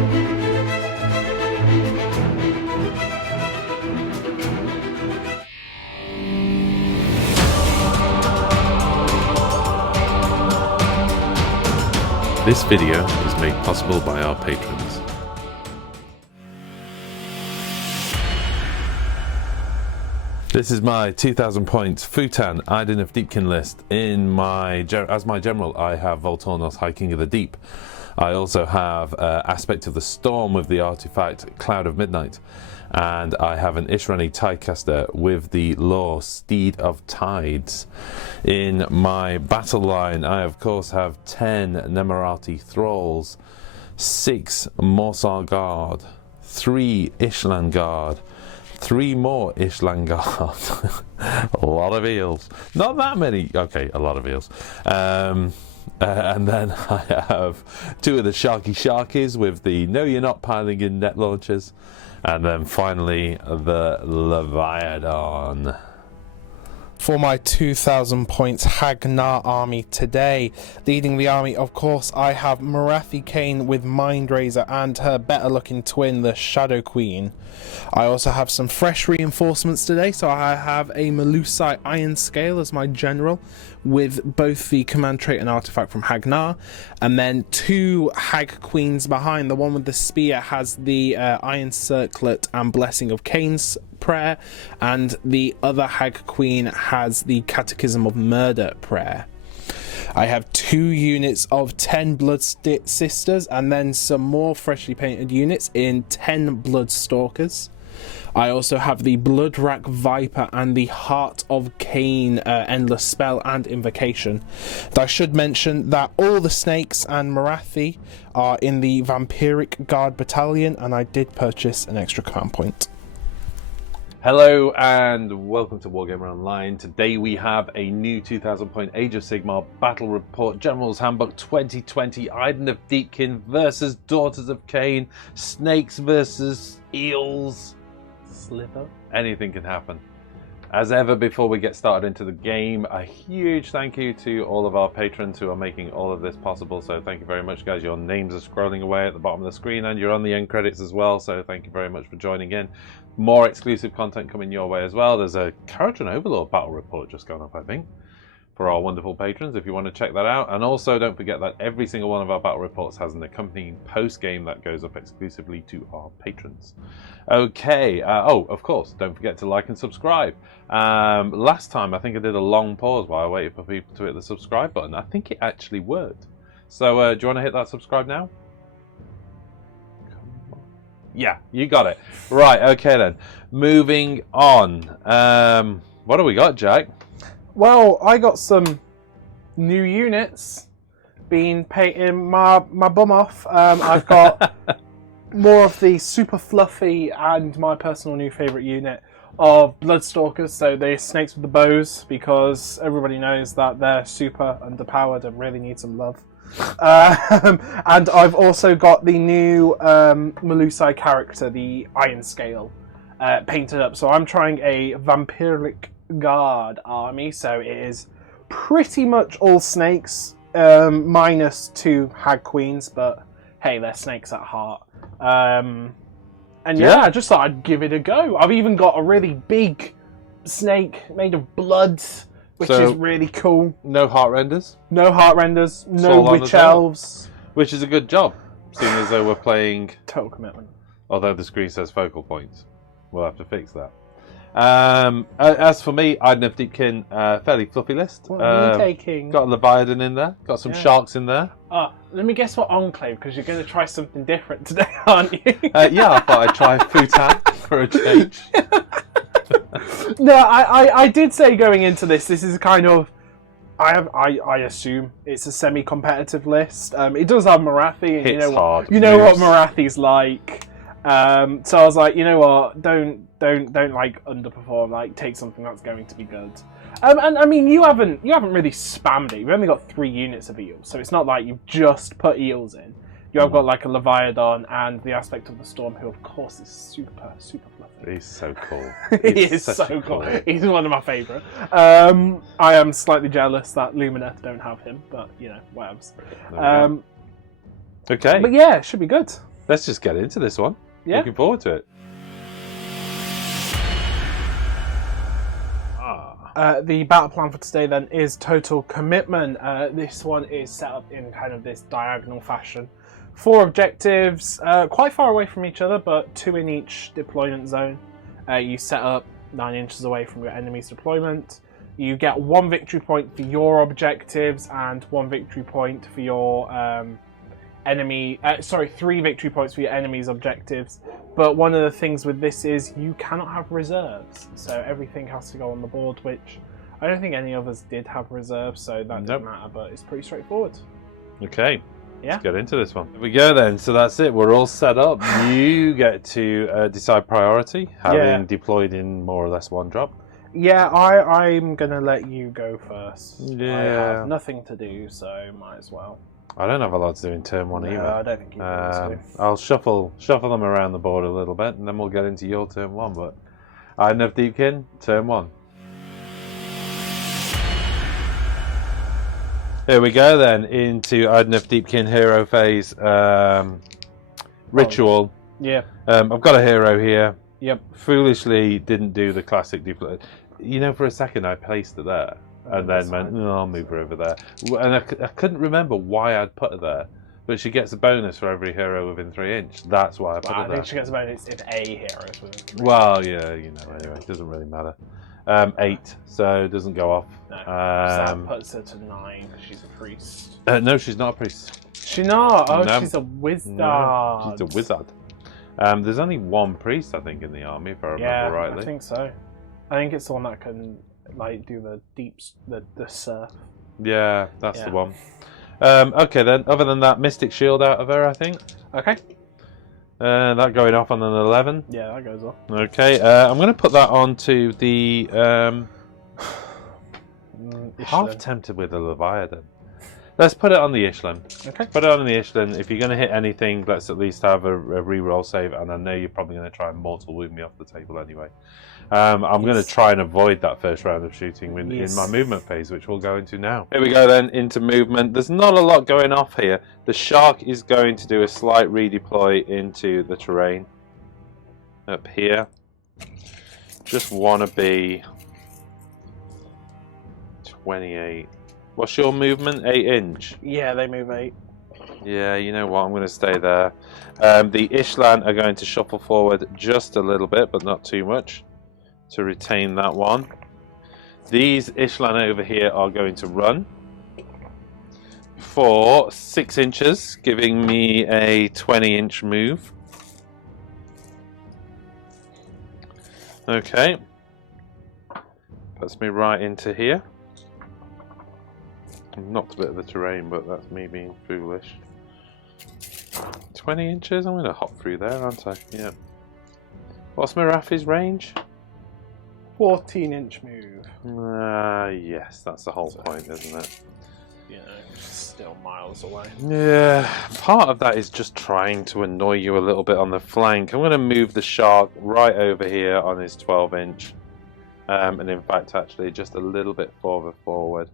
This video is made possible by our patrons. This is my 2000 points Futan Idoneth Deepkin list. As my general, I have Voltornos, High King of the Deep. I also have Aspect of the Storm with the artifact Cloud of Midnight. And I have an Ishrani Tidecaster with the lore Steed of Tides. In my battle line, I of course have 10 Nemerati Thralls, 6 Morsar Guard, 3 Ishlan Guard, 3 more Ishlan Guard, a lot of eels, not that many, okay, a lot of eels. And then I have 2 of the Sharkies with the No You're Not piling in net launchers. And then finally, the Leviathan. For my 2000 points Hagnar army today, leading the army, of course, I have Morathi Khaine with Mindrazor and her better looking twin, the Shadow Queen. I also have some fresh reinforcements today, so I have a Melusai Iron Scale as my general, with both the command trait and artifact from Hagnar, and then 2 Hag Queens behind. The one with the spear has the Iron Circlet and Blessing of Khaine's prayer, and the other Hag Queen has the Catechism of Murder prayer. I have 2 units of 10 Blood Sisters, and then some more freshly painted units in 10 Blood Stalkers. I also have the Bloodrack Viper and the Heart of Khaine Endless Spell and Invocation. And I should mention that all the snakes and Morathi are in the Vampiric Guard Battalion, and I did purchase an extra command point. Hello and welcome to Wargamer Online. Today we have a new 2000 point Age of Sigmar Battle Report, General's Handbook 2020, Idoneth Deepkin versus Daughters of Khaine, snakes versus eels, sliver. Anything can happen. As ever, before we get started into the game, a huge thank you to all of our patrons who are making all of this possible. So thank you very much, guys. Your names are scrolling away at the bottom of the screen and you're on the end credits as well. So thank you very much for joining in. More exclusive content coming your way as well. There's a Character and Overlord battle report just gone up, I think, for our wonderful patrons, if you want to check that out. And also don't forget that every single one of our battle reports has an accompanying post game that goes up exclusively to our patrons. Okay, oh, of course, don't forget to like and subscribe. Last time I think I did a long pause while I waited for people to hit the subscribe button. I think it actually worked. So do you want to hit that subscribe now? Yeah, you got it. Right, okay then. Moving on. What do we got, Jack? Well, I got some new units. Been painting my bum off. I've got more of the super fluffy and my personal new favourite unit of Bloodstalkers, so the snakes with the bows, because everybody knows that they're super underpowered and really need some love. And I've also got the new Melusai character, the Iron Scale, painted up. So I'm trying a Vampiric Guard army, so it is pretty much all snakes, minus 2 Hag Queens, but hey, they're snakes at heart. And yeah, I just thought I'd give it a go. I've even got a really big snake made of blood, which is really cool. No heart renders? No heart renders, no witch elves. Which is a good job, seeing as though we're playing... Total commitment. Although the screen says focal points. We'll have to fix that. As for me, Idoneth Deepkin, fairly fluffy list. What are you taking? Got a Leviathan in there, got some sharks in there. Oh, let me guess what Enclave, because you're going to try something different today, aren't you? Yeah, I thought I'd try Futan for a change. No, I did say going into this is kind of, I assume it's a semi-competitive list. It does have Morathi, and you know what Morathi's like. So I was like, you know what, don't like underperform, like take something that's going to be good. And I mean, you haven't really spammed it. You've only got 3 units of eels, so it's not like you've just put eels in. You have got like a Leviathan and the Aspect of the Storm, who of course is super fluffy. He's so cool. He is so cool. He's one of my favourite. I am slightly jealous that Lumineth don't have him, but you know, whatevs. Okay. But yeah, it should be good. let's just get into this one. Yeah. Looking forward to it. The battle plan for today then is total commitment. This one is set up in kind of this diagonal fashion. 4 objectives, quite far away from each other, but 2 in each deployment zone. You set up 9 inches away from your enemy's deployment. You get 1 victory point for your objectives and 1 victory point for your enemy. 3 victory points for your enemy's objectives. But one of the things with this is you cannot have reserves, so everything has to go on the board, which I don't think any of us did have reserves, so that doesn't matter, but it's pretty straightforward. Okay. Yeah. Let's get into this one. Here we go then. So that's it. We're all set up. You get to decide priority, having deployed in more or less one drop. Yeah, I'm going to let you go first. Yeah. I have nothing to do, so might as well. I don't have a lot to do in turn 1 either. I don't think you do. I'll shuffle them around the board a little bit, and then we'll get into your turn 1. But Idoneth Deepkin, turn 1. Here we go then into Idoneth Deepkin hero phase ritual. Yeah. I've got a hero here. Yep. Foolishly didn't do the classic deploy. You know, for a second I placed it there. And then went, no, I'll move her over there. And I couldn't remember why I'd put her there. But she gets a bonus for every hero within 3 inch. That's why I put her there. I think she gets a bonus if a hero is within 3 inch. Well, yeah, you know, anyway, it doesn't really matter. 8, so it doesn't go off. No, so that puts her to 9 because she's a priest. No, she's not a priest. She's not? Oh, No. she's a wizard. No, she's a wizard. There's only 1 priest, I think, in the army, if I remember rightly. I think so. I think it's the one that can do the the surf. Yeah, that's the one. Okay then, other than that, Mystic Shield out of her, I think. Okay. That going off on an 11. Yeah, that goes off. Okay, I'm going to put that onto the half tempted with the Leviathan. Let's put it on the Ishlan. Okay. Put it on the Ishlan. If you're going to hit anything, let's at least have a re-roll save, and I know you're probably going to try and mortal wound me off the table anyway. I'm going to try and avoid that first round of shooting in my movement phase, which we'll go into now. Here we go then, into movement. There's not a lot going off here. The shark is going to do a slight redeploy into the terrain up here. Just want to be 28. What's your movement? 8 inch? Yeah, they move 8. Yeah, you know what? I'm going to stay there. The Ishlan are going to shuffle forward just a little bit, but not too much, to retain that one. These Ishlan over here are going to run for 6 inches, giving me a 20-inch move. Okay. Puts me right into here. Knocked a bit of the terrain, but that's me being foolish. 20 inches? I'm going to hop through there, aren't I? Yeah. What's Marafi's range? 14-inch move. Yes, that's the whole point, isn't it? You know, still miles away. Yeah, part of that is just trying to annoy you a little bit on the flank. I'm going to move the shark right over here on his 12-inch. And in fact, actually, just a little bit further forward.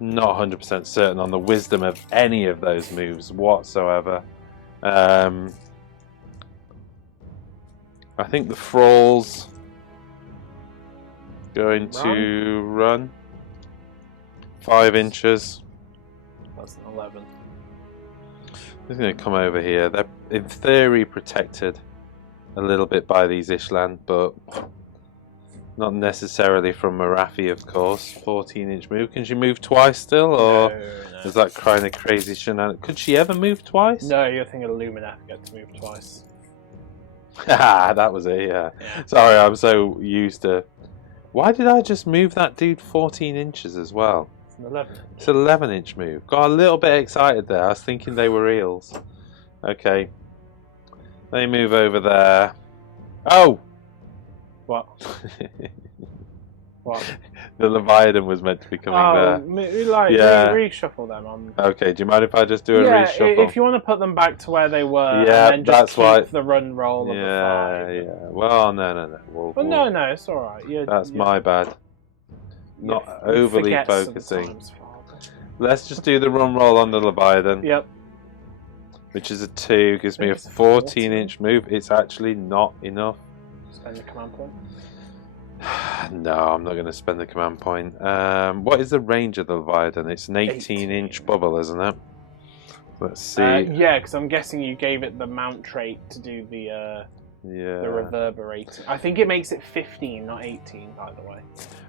Not 100% certain on the wisdom of any of those moves whatsoever. I think the Thrall's going to run 5 inches. That's an 11. He's going to come over here. They're in theory protected a little bit by these Ishlan, but not necessarily from Marafi, of course. 14-inch move. Can she move twice still, or No. is that kind of crazy shenanigans? Could she ever move twice? No, you're thinking Lumineth gets to move twice. Haha, that was it, yeah. Sorry, I'm so used to... Why did I just move that dude 14 inches as well? It's an 11. It's an 11-inch move. Got a little bit excited there. I was thinking they were eels. Okay. They move over there. Oh! What? What? The Leviathan was meant to be coming there. Reshuffle them. Okay, do you mind if I just do a reshuffle? If you want to put them back to where they were, yeah, and then just that's keep the run roll of the 5. Yeah. Well, no. No, it's alright. That's my bad. Not overly focusing. Let's just do the run roll on the Leviathan. Yep. which is a 2, gives me a 14-inch move. It's actually not enough. Spend the command point. No, I'm not going to spend the command point. What is the range of the Leviathan? It's an 18-inch bubble, isn't it? Let's see. Yeah, because I'm guessing you gave it the mount trait to do the reverberating. I think it makes it 15, not 18, by the way.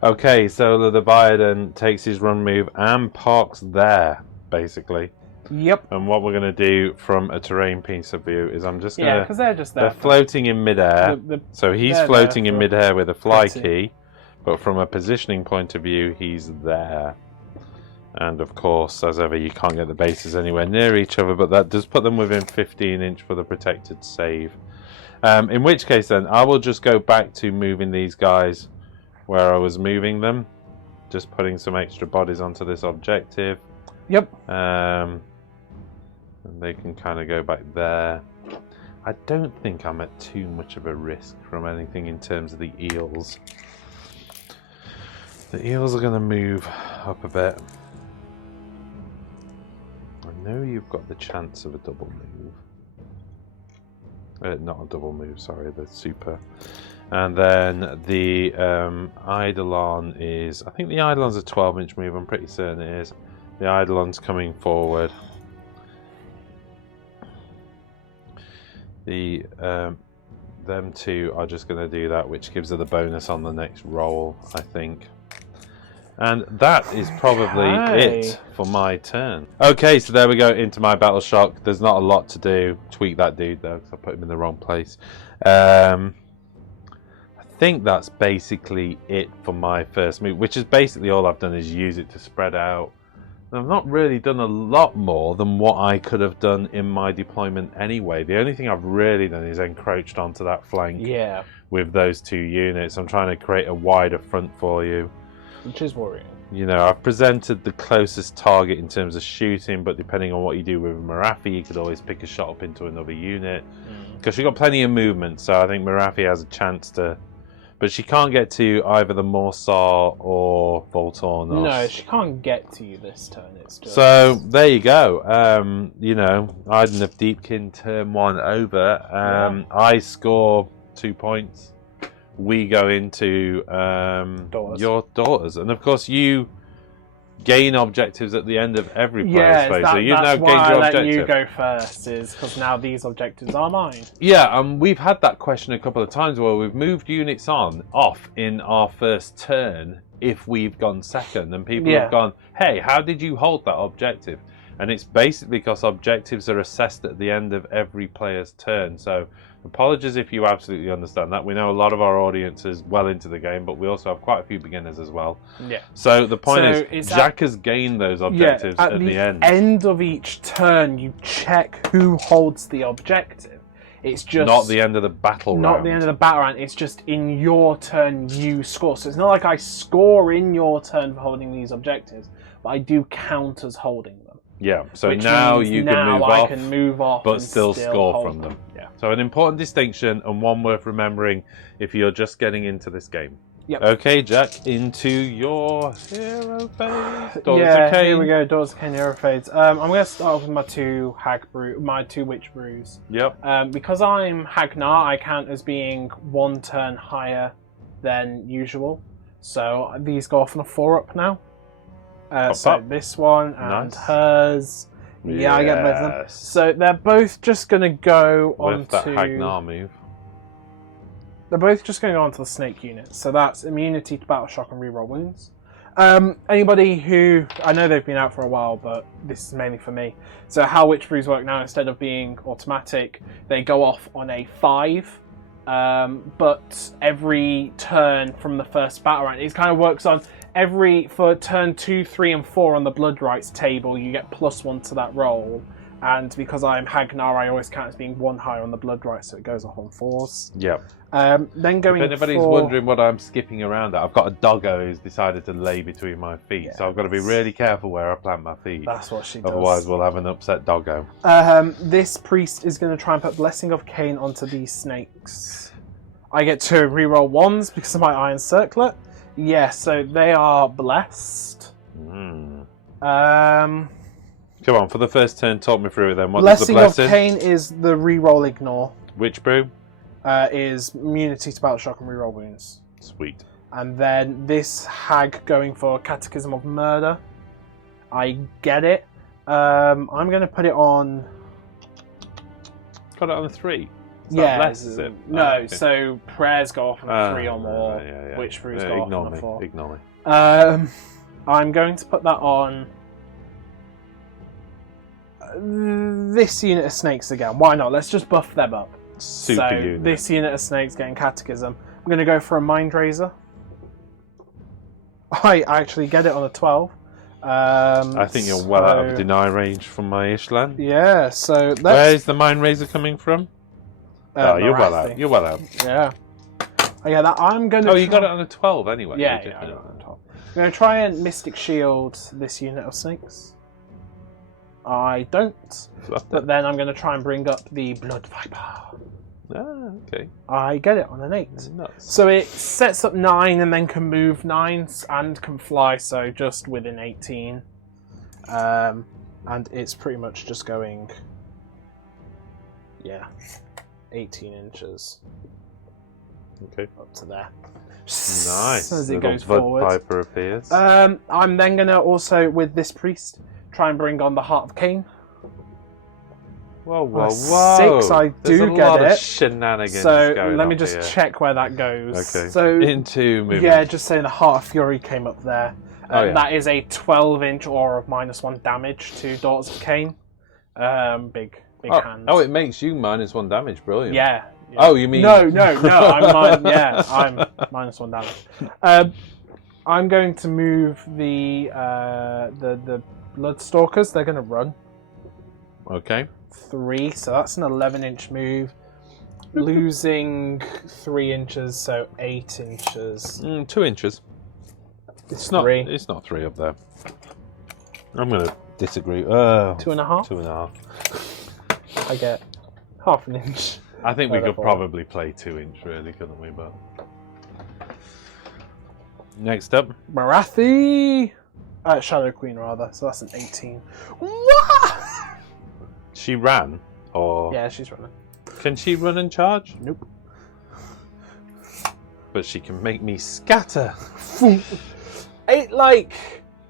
Okay, so the Leviathan takes his run move and parks there, basically. Yep. And what we're going to do from a terrain piece of view is I'm just going to... Yeah, because they're just there. They're floating in midair. So he's floating in midair with a fly key. But from a positioning point of view, he's there. And of course, as ever, you can't get the bases anywhere near each other, but that does put them within 15-inch for the protected save. In which case then, I will just go back to moving these guys where I was moving them. Just putting some extra bodies onto this objective. Yep. And they can kind of go back there. I don't think I'm at too much of a risk from anything in terms of the eels. The eels are going to move up a bit. I know you've got the chance of a double move. Not a double move, sorry, the super. And then the Eidolon is... I think the Eidolon's a 12-inch move, I'm pretty certain it is. The Eidolon's coming forward. The them two are just going to do that, which gives her the bonus on the next roll, I think. And that is probably it for my turn. Okay, so there we go into my battle shock. There's not a lot to do. Tweak that dude though, because I put him in the wrong place. I think that's basically it for my first move, which is basically all I've done is use it to spread out. And I've not really done a lot more than what I could have done in my deployment anyway. The only thing I've really done is encroached onto that flank with those two units. I'm trying to create a wider front for you. Which is worrying. You know, I've presented the closest target in terms of shooting, but depending on what you do with Marathi, you could always pick a shot up into another unit. Because you've got plenty of movement, so I think Marathi has a chance to... But she can't get to either the Morsar or Voltornos. No, she can't get to you this turn. It's just... So, there you go. You know, Idoneth Deepkin, turn 1 over. I score 2 points. We go into your daughters, and of course you gain objectives at the end of every player's phase. So you now gain your objective. Let you go first, is because now these objectives are mine. Yeah, we've had that question a couple of times where we've moved units off in our first turn if we've gone second, and people have gone, "Hey, how did you hold that objective?" And it's basically because objectives are assessed at the end of every player's turn. So apologies if you absolutely understand that. We know a lot of our audience is well into the game, but we also have quite a few beginners as well. Yeah. So the point is, Jack has gained those objectives at the end of each turn, you check who holds the objective. It's just not the end of the battle round. Not the end of the battle round. It's just in your turn you score. So it's not like I score in your turn for holding these objectives, but I do count as holding them. Yeah, so now you can move off, but still score from them. Yeah. So an important distinction and one worth remembering if you're just getting into this game. Yep. Okay, Jack, into your hero phase. Here we go. Daughters of Khaine hero phase. I'm going to start off with my two witch brews. Yep. Because I'm Hagnar, I count as being 1 turn higher than usual. So these go off on a 4-up now. So this one and hers. Yeah, I get both of them. So they're both just going to go with that Hagnar move. They're both just going to go onto the snake unit. So that's immunity to battle shock and reroll wounds. Anybody who... I know they've been out for a while, but this is mainly for me. So how witch brews work now, instead of being automatic, they go off on a 5. But every turn from the first battle round, it kind of works on... For turn 2, 3, and 4 on the blood rights table, you get +1 to that roll. And because I'm Hagnar, I always count as being 1 higher on the blood rights, so it goes off on 4s. Yep. Then going if anybody's wondering what I'm skipping around at, I've got a doggo who's decided to lay between my feet, so I've got to be really careful where I plant my feet. That's what she does. Otherwise, we'll have an upset doggo. This priest is going to try and put Blessing of Khaine onto these snakes. I get to reroll 1s because of my Iron Circlet. Yeah, so they are blessed. Come on, for the first turn, talk me through it then. What Blessing does the of Khaine is the reroll ignore. Which brew? Is immunity to battle shock and reroll wounds. Sweet. And then this hag going for Catechism of Murder. I get it. I'm going to put it on... Got it on a 3. Yeah. Less, is it? No, Oh, okay. So prayers go off on a 3 or more. Yeah. Witch brews go off on a 4. Ignore me. I'm going to put that on this unit of snakes again. Why not? Let's just buff them up. Super unit. This unit of snakes getting Catechism. I'm going to go for a Mind Razor. I actually get it on a 12. I think you're well out of deny range from my Ishlan. Yeah, so that's... Where is the Mind Razor coming from? Oh, you're well out. You're well out. Yeah. Oh, yeah, that I'm going to... Oh, you got it on a 12 anyway. Yeah, I got it on top. I'm going to try and Mystic Shield this unit of snakes. I don't. But then I'm going to try and bring up the Blood Viper. Ah, okay. I get it on an 8. Nuts. So it sets up 9 and then can move 9 and can fly, so just within 18. And it's pretty much just going... Yeah. 18 inches. Okay. Up to there. Nice. As it Little goes Blood forward. Piper appears. I'm then going to also, with this priest, try and bring on the Heart of Khaine. Whoa. 6, I There's do a get lot it. of shenanigans So going let me on just here. check where that goes. Okay. So into movement. yeah, just saying the Heart of Fury came up there. Oh, yeah. That is a 12-inch aura of -1 damage to Daughters of Khaine. Big hands. Oh, it makes you -1 damage. Brilliant. Yeah. Oh, you mean No. I'm -1 damage. I'm going to move the Bloodstalkers. They're going to run. Okay. 3, so that's an 11-inch move. Losing 3 inches, so 8 inches. 2 inches. It's not. 3. It's not 3 up there. I'm gonna disagree. 2.5. 2.5. I get half an inch. I think we could Therefore. probably play 2 inch, really, couldn't we? But next up, Marathi! Shadow Queen, rather. So that's an 18. What? she ran, or Yeah, she's running. can she run and charge? Nope. But she can make me scatter.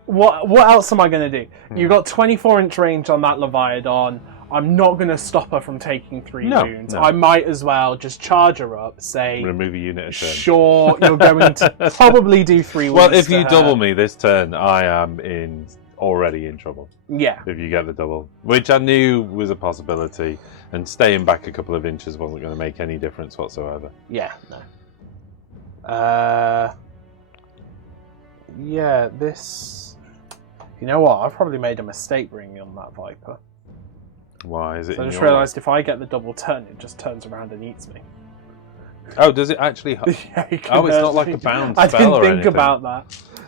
What else am I going to do? You've got 24-inch range on that Leviathan. I'm not going to stop her from taking 3 wounds. No. I might as well just charge her up, say, Remove a unit a turn. sure, you're going to probably do 3 wounds. Well, if to you her. double me this turn, I am already in trouble. Yeah. If you get the double, which I knew was a possibility, and staying back a couple of inches wasn't going to make any difference whatsoever. Yeah, no. Yeah, this... You know what? I've probably made a mistake bringing on that Viper. Why is it? So I in just your realised if I get the double turn, it just turns around and eats me. Oh, does it actually? Yeah, it Oh, it's hurt not like me. a bound I spell didn't or think anything. about that.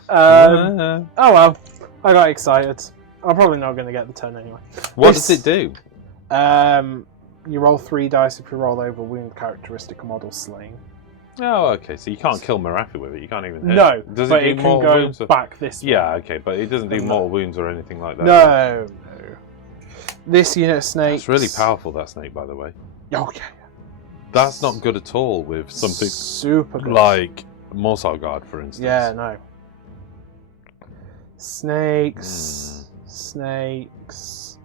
Uh, Oh well, I got excited. I'm probably not going to get the turn anyway. what This- does it do? You roll 3 dice if you roll over wound characteristic model slain. Oh, okay. So you can't kill Marathi with it. You can't even hit. No, Does but it it do can mortal go wounds? back this way. Yeah, okay, but it doesn't do No. mortal wounds or anything like that. No. This unit of snakes... It's really powerful, that snake, by the way. Oh, yeah. That's not good at all with something Super good. like Morsar Guard, for instance. Yeah, no. Snakes. Snakes.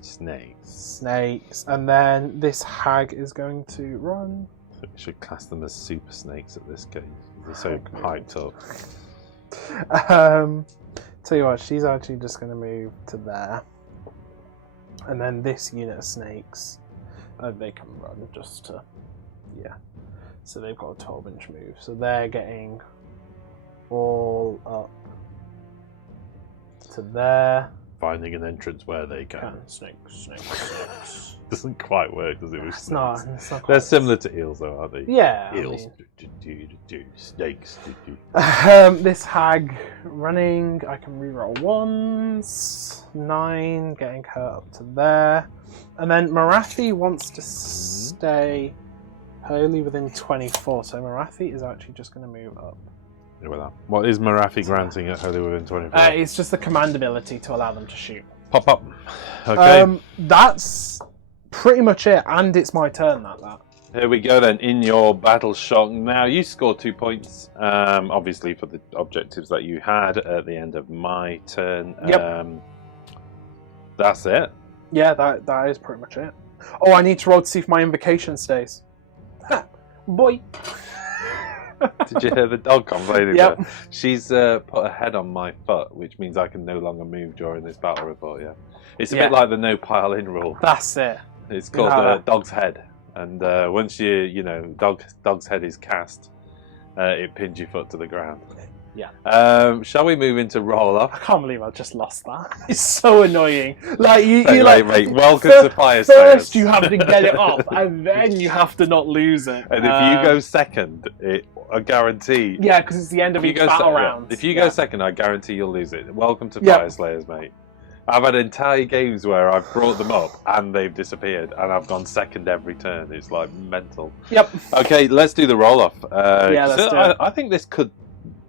Snakes. And then this hag is going to run. We should class them as super snakes at this game. They're so hyped up. Tell you what, she's actually just going to move to there. And then this unit of snakes, they can run just to, yeah. So they've got a 12-inch move. So they're getting all up to there. Finding an entrance where they can. Snakes. Doesn't quite work, does it? With It's not snakes? quite- They're similar to eels, though, aren't they? Yeah. I Eels. mean- Snakes. This hag running, I can reroll 1s, 9, getting her up to there. And then Marathi wants to stay wholly within 24, so Marathi is actually just going to move up. What is Marathi granting at Holy within 24? It's just the command ability to allow them to shoot. Pop up. Okay. That's pretty much it, and it's my turn. That. Here we go then, in your battle shock. Now, you score 2 points, obviously for the objectives that you had at the end of my turn. Yep. That's it. Yeah, that is pretty much it. Oh, I need to roll to see if my invocation stays. Ha! Boy! Did you hear the dog complaining? Yep. There? She's put her head on my foot, which means I can no longer move during this battle report, yeah. It's a bit like the no pile in rule. That's it. It's called dog's head. And once dog's head is cast, it pins your foot to the ground. Yeah. Shall we move into roll up? I can't believe I just lost that. It's so annoying. Like Wait. Welcome to Fire Stairs. First, you have to get it off, and then you have to not lose it. And if you go second, I guarantee. Yeah, because it's the end of each battle round. If you go second, I guarantee you'll lose it. Welcome to Fire Slayers, mate. I've had entire games where I've brought them up and they've disappeared, and I've gone second every turn. It's like mental. Yep. Okay, let's do the roll off. Let's do it. I think this could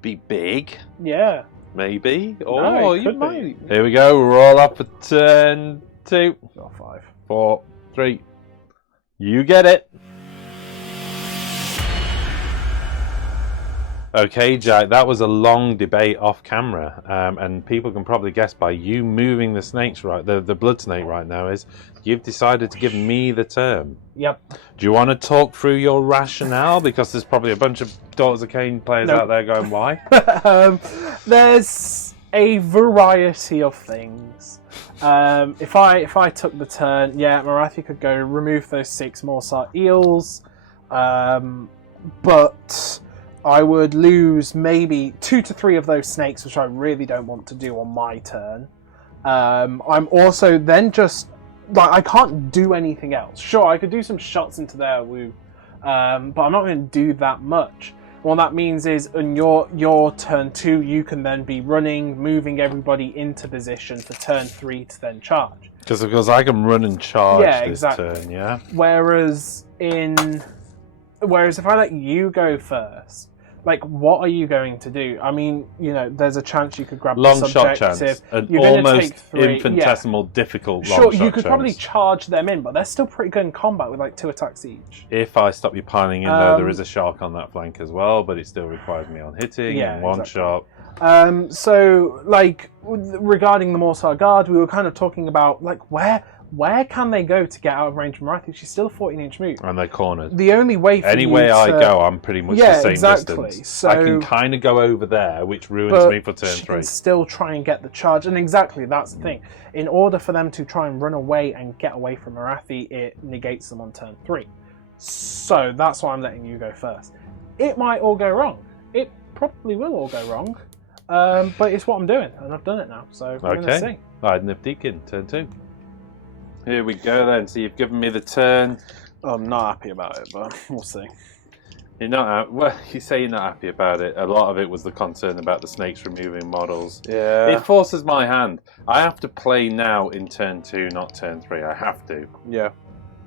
be big. Yeah. Maybe. No, Or you might. Here we go. Roll up for turn 2. Got 5. 4, 3. You get it. Okay, Jack, that was a long debate off camera, and people can probably guess by you moving the snakes the blood snake right now is you've decided to give me the turn. Yep. Do you want to talk through your rationale? Because there's probably a bunch of Daughters of Khaine players out there going, why? There's a variety of things. If I took the turn, Morathi could go remove those 6 Morsar eels, but I would lose maybe 2 to 3 of those snakes, which I really don't want to do on my turn. I'm also then just I can't do anything else. Sure, I could do some shots into their woo, but I'm not going to do that much. What that means is, on your turn 2, you can then be running, moving everybody into position for turn 3 to then charge. Because I can run and charge this exactly. turn, yeah. Whereas if I let you go first, what are you going to do? I mean, there's a chance you could grab long the shot subjective. chance, an You're almost take 3. infinitesimal difficult long sure, shot you could chance. probably charge them in, but they're still pretty good in combat with 2 attacks each. If I stop you piling in, though, there is a shark on that flank as well, but it still requires me on hitting and one shot. So, regarding the Morsar Guard, we were kind of talking about where can they go to get out of range from Morathi? She's still a 14-inch move. And they're cornered. The only way for Anywhere I go, I'm pretty much the same distance. So, I can kind of go over there, which ruins me for turn 3. She can still try and get the charge. And exactly, that's the thing. In order for them to try and run away and get away from Morathi, it negates them on turn 3. So that's why I'm letting you go first. It might all go wrong. It probably will all go wrong. But it's what I'm doing, and I've done it now. So we're going to see. Idoneth Deepkin, turn 2. Here we go then. So you've given me the turn. I'm not happy about it, but we'll see. You're not well. You say you're not happy about it. A lot of it was the concern about the snakes removing models. Yeah. It forces my hand. I have to play now in turn 2, not turn 3. I have to. Yeah.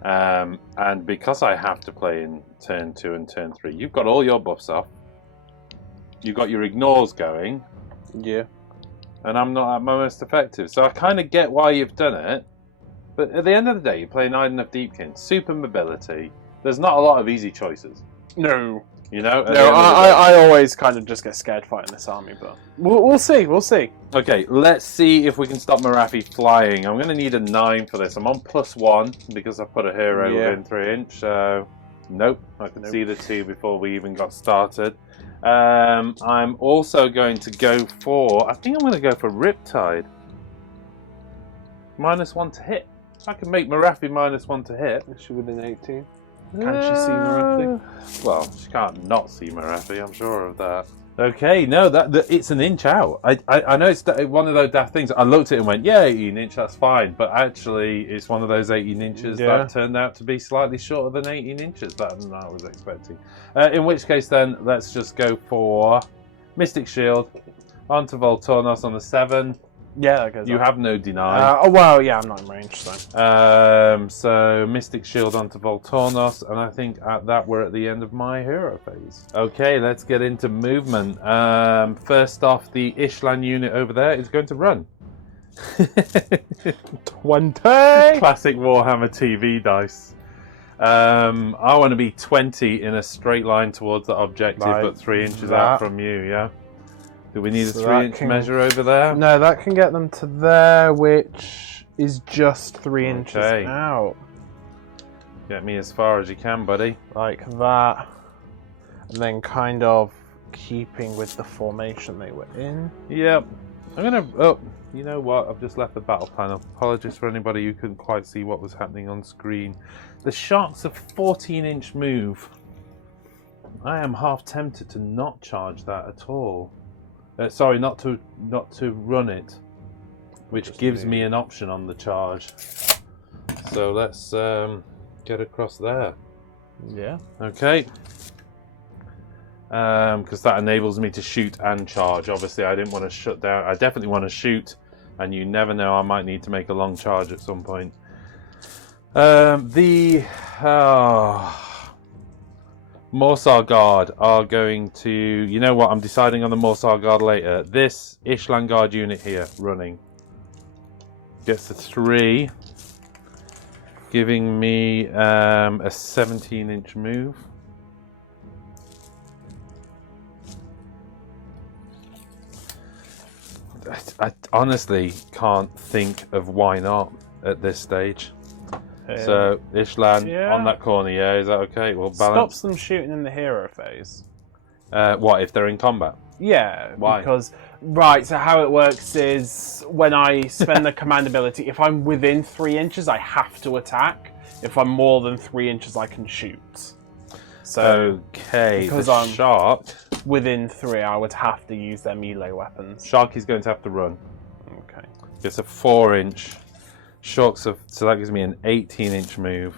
And because I have to play in turn 2 and turn 3, you've got all your buffs off. You've got your ignores going. Yeah. And I'm not at my most effective. So I kind of get why you've done it. But at the end of the day, you're playing Idoneth Deepkin, super mobility. There's not a lot of easy choices. No. No, I always kind of just get scared fighting this army, but we'll see. We'll see. Okay, let's see if we can stop Morathi flying. I'm going to need a 9 for this. I'm on +1 because I put a hero within 3-inch. So, nope. I can see the 2 before we even got started. I'm also going to go for... I think I'm going to go for Riptide. -1 to hit. I can make Morathi -1 to hit. Is she within 18? Can she see Morathi? Well, she can't not see Morathi, I'm sure of that. Okay, no, it's an inch out. I know it's one of those daft things. I looked at it and went, yeah, 18-inch, that's fine. But actually, it's one of those 18 inches that turned out to be slightly shorter than 18 inches that I was expecting. In which case, then, let's just go for Mystic Shield onto Voltornos on the 7. Yeah, that goes You on. have no deny. I'm not in range, so. So Mystic Shield onto Voltornos, and I think at that we're at the end of my hero phase. Okay, let's get into movement. First off, the Ishlan unit over there is going to run. 20! Classic Warhammer TV dice. I want to be 20 in a straight line towards the objective, Like but 3 inches that. out from you, yeah? Do we need So a that 3-inch can- measure over there? No, that can get them to there, which is just 3 inches Okay. out. Get me as far as you can, buddy. Like that. And then kind of keeping with the formation they were in. Yep. I'm gonna. Oh, you know what? I've just left the battle plan. Apologies for anybody who couldn't quite see what was happening on screen. The Shark's a 14-inch move. I am half tempted to not charge that at all. Sorry, not to run it, which Just gives move. me an option on the charge. So let's get across there. Yeah. Okay. Because that enables me to shoot and charge. Obviously, I didn't want to shut down. I definitely want to shoot, and you never know, I might need to make a long charge at some point. Morsar Guard are going to... You know what? I'm deciding on the Morsar Guard later. This Ishlan Guard unit here, running, gets a 3, giving me a 17-inch move. I honestly can't think of why not at this stage. So, Ishlan yeah. on that corner, yeah, is that okay? Well, balance. Stops them shooting in the hero phase. What, if they're in combat? Yeah, Why? because... Right, so how it works is when I spend the command ability, if I'm within 3 inches, I have to attack. If I'm more than 3 inches, I can shoot. So, Okay, because the I'm- Shark. within 3, I would have to use their melee weapons. Shark is going to have to run. Okay. It's a 4-inch. Shark's so that gives me an 18-inch move.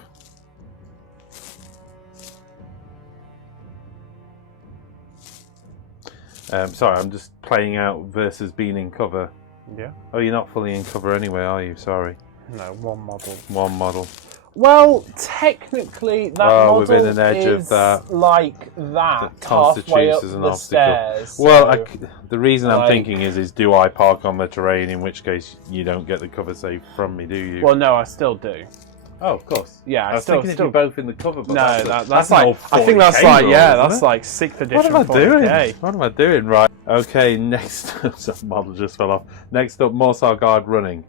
Sorry, I'm just playing out versus being in cover. Yeah. Oh, you're not fully in cover anyway, are you? Sorry. No, one model. One model. Well, technically, that model within an edge of is that- like that, that halfway up constitutes as an the obstacle. stairs. Well, so- the reason I'm like- thinking is do I park on the terrain, in which case you don't get the cover save from me, do you? Well, no, I still do. oh, of course. Yeah, I was still, thinking if still. you're both in the cover, but No, that's that's an like. old I think that's 40K like rule, yeah, isn't that's it? like 6th edition. What am I doing? 40K. What am I doing? Right. Okay, next up, so model just fell off. Next up, Morsar Guard running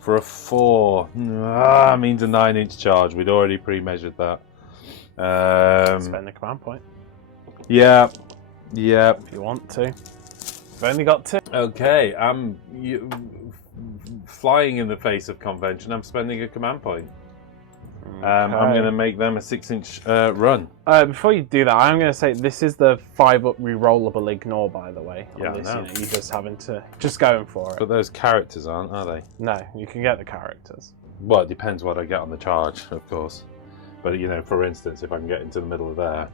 for a 4. Means a 9-inch charge. We'd already pre-measured that. Spend the command point Yeah. if you want to. I've only got 2. Okay, I'm flying in the face of convention. I'm spending a command point. I'm going to make them a 6-inch run. Before you do that, I'm going to say this is the 5-up rerollable ignore, by the way. On Yeah, I this know. unit. You're just having to going for it. But those characters aren't, are they? No, you can get the characters. Well, it depends what I get on the charge, of course. But you know, for instance, if I can get into the middle of there,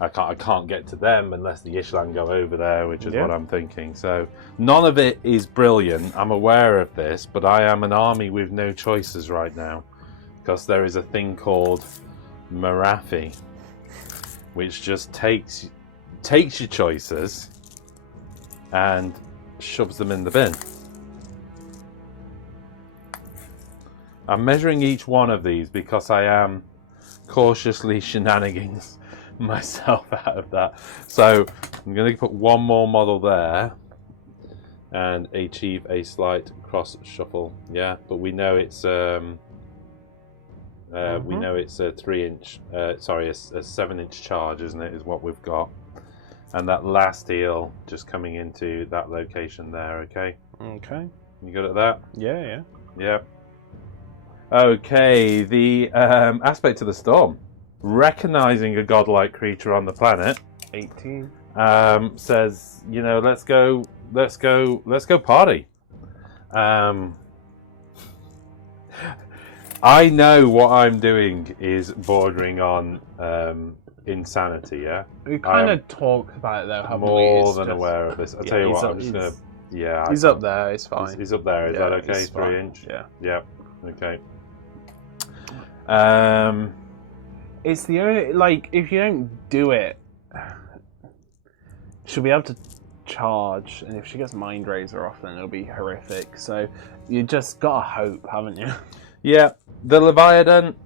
I can't get to them unless the Ishlan go over there, which is what I'm thinking. So none of it is brilliant. I'm aware of this, but I am an army with no choices right now, because there is a thing called Marathi, which just takes your choices and shoves them in the bin. I'm measuring each one of these because I am cautiously shenanigans myself out of that. So I'm going to put one more model there and achieve a slight cross shuffle. Yeah, but we know it's we know it's a 3-inch, sorry, a 7-inch charge, isn't it? Is what we've got, and that last heel just coming into that location there. Okay. Okay. You good at that? Yeah, yeah. Yep. Okay, the aspect of the storm. Recognizing a godlike creature on the planet, 18. says, you know, let's go party. I know what I'm doing is bordering on insanity, yeah? We kind of talked about it though, haven't we? More It's than just- aware of this. I'll yeah, tell you he's what, up- I'm just he's- going to... Yeah. He's up there, it's fine. He's up there, is that okay? it's fine. 3-inch? Yeah. Yeah. Okay. It's the only, like, if you don't do it, she'll be able to charge, and if she gets Mind Razor off, then it'll be horrific. So you just gotta hope, haven't you? Yeah, the Leviathan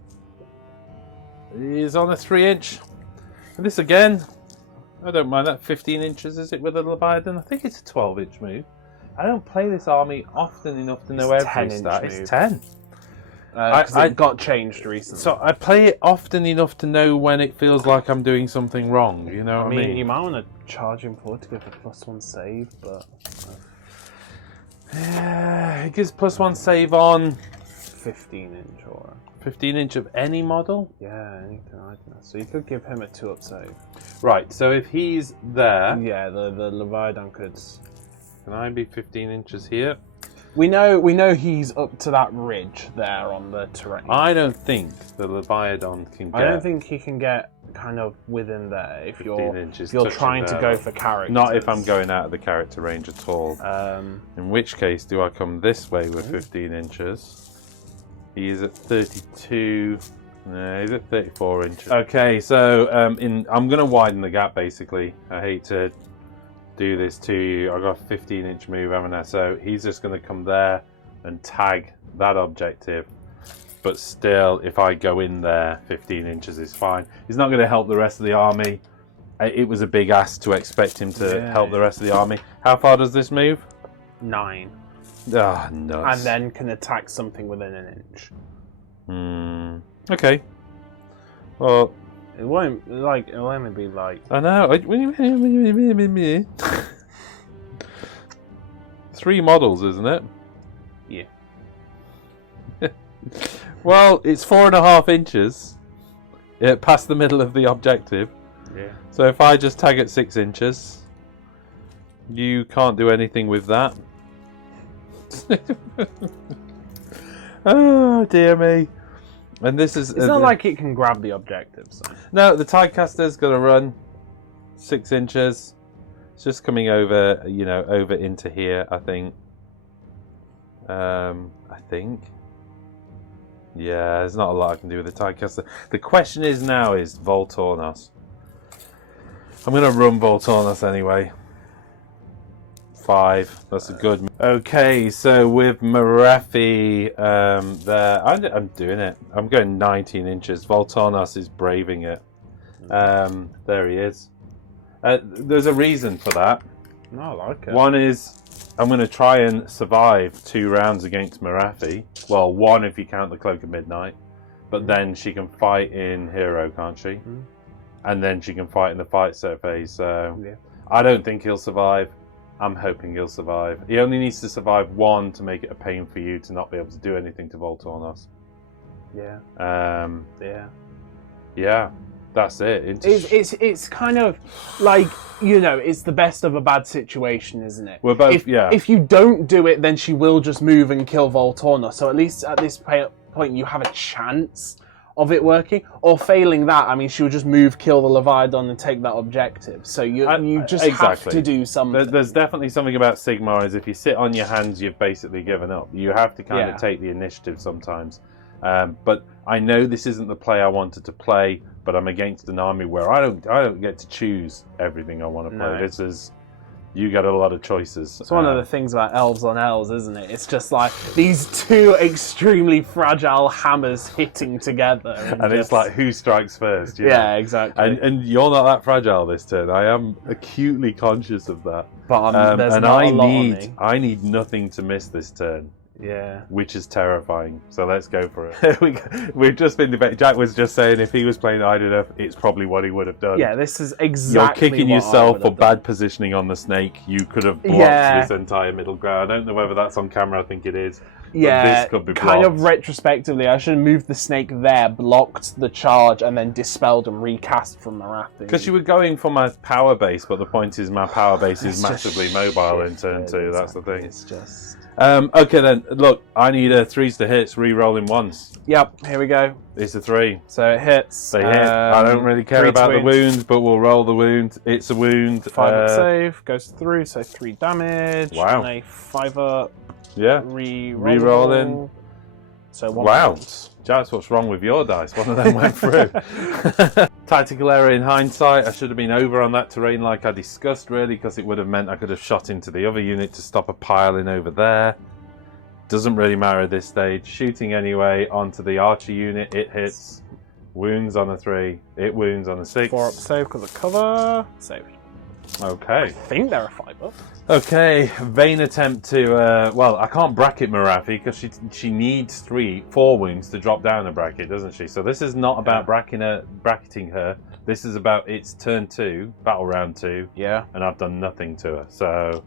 is on a 3-inch. And this again, I don't mind that. 15 inches, is it, with the Leviathan? I think it's a 12-inch move. I don't play this army often enough to know every stat. It's 10. It got changed recently. So I play it often enough to know when it feels like I'm doing something wrong. You know what I mean? You might want to charge him forward to go for +1 save, but yeah, it gives +1 save on 15-inch or 15-inch of any model. Yeah, anything like that. So you could give him a 2-up save. Right. So if he's there, Yeah, the Leviathan could. can I be 15 inches here? We know he's up to that ridge there on the terrain. I don't think the Leviathan can get. I don't think he can get kind of within there if you're inches trying to there. go for characters. Not if I'm going out of the character range at all. In which case, do I come this way with 15 inches? He is at 32. No, he's at 34 inches. Okay, so I'm going to widen the gap, basically. I hate to do this to you. I've got a 15-inch move, haven't I? So he's just going to come there and tag that objective. But still, if I go in there, 15 inches is fine. He's not going to help the rest of the army. It was a big ask to expect him to help the rest of the army. How far does this move? 9. Ah, nuts. And then can attack something within an inch. Okay. Well, It won't it'll only be like. I know. 3 models, isn't it? Yeah. Well, it's 4.5 inches past the middle of the objective. Yeah. So if I just tag at 6 inches, you can't do anything with that. Oh dear me! And this is. It's not like it can grab the objectives. So. No, the Tidecaster's going to run 6 inches. It's just coming over, over into here, I think. Yeah, there's not a lot I can do with the Tidecaster. The question is now is Voltornos. I'm going to run Voltornos anyway. 5. That's a good. Okay, so with Marathi there, I'm doing it. I'm going 19 inches. Voltornos is braving it. There he is. There's a reason for that. No, I like it. One is I'm going to try and survive 2 rounds against Marathi. Well, 1 if you count the Cloak of Midnight. But then she can fight in Hero, can't she? And then she can fight in the fight set phase. So I don't think he'll survive. I'm hoping he'll survive. He only needs to survive 1 to make it a pain for you to not be able to do anything to Voltornos. Yeah. Yeah. That's it. It's kind of like, it's the best of a bad situation, isn't it? We're both, If you don't do it, then she will just move and kill Voltornos. So at least at this point, you have a chance of it working. Or failing that, she'll just move, kill the Leviathan, and take that objective. So you just have to do something. There's definitely something about Sigmar is if you sit on your hands, you've basically given up. You have to kind of take the initiative sometimes. But I know this isn't the play I wanted to play. But I'm against an army where I don't get to choose everything I want to play. No. This is, you get a lot of choices. It's one of the things about elves on elves, isn't it? It's just like these 2 extremely fragile hammers hitting together. And it's like, who strikes first? Yeah, exactly. And you're not that fragile this turn. I am acutely conscious of that. But there's not a lot on me. I need nothing to miss this turn. Yeah. Which is terrifying. So let's go for it. We've just been debating. Jack was just saying if he was playing Idoneth, it's probably what he would have done. Yeah, this is exactly You're kicking what yourself I for would have bad positioning on the snake. You could have blocked this entire middle ground. I don't know whether that's on camera. I think it is. Yeah, this could be kind blocked. of retrospectively, I should have moved the snake there, blocked the charge, and then dispelled and recast from Marathi. Because you were going for my power base, but the point is my power base is It's massively just mobile in shit, turn 2. That's exactly. the thing. It's just... Okay then, look, I need a 3s to hits, re-rolling once. Yep, here we go. It's a 3. So it hits. They hit. I don't really care 3 about the wounds. wound, but we'll roll the wound. It's a wound. 5-up save, goes through, so 3 damage. Wow. And a 5-up Yeah. re-rolling. Re-rolling. So 1 Wow. bounce. That's what's wrong with your dice. One of them went through. Tactical error in hindsight. I should have been over on that terrain like I discussed, really, because it would have meant I could have shot into the other unit to stop a pile-in over there. Doesn't really matter at this stage. Shooting anyway onto the archer unit. It hits. Wounds on a 3. It wounds on a 6. 4 up save because of cover. Saved. Okay. I think there are 5 up. Okay, vain attempt to, well, I can't bracket Marathi because she needs 4 wounds to drop down a bracket, doesn't she? So this is not about bracketing her. This is about it's turn 2, battle round 2, and I've done nothing to her. So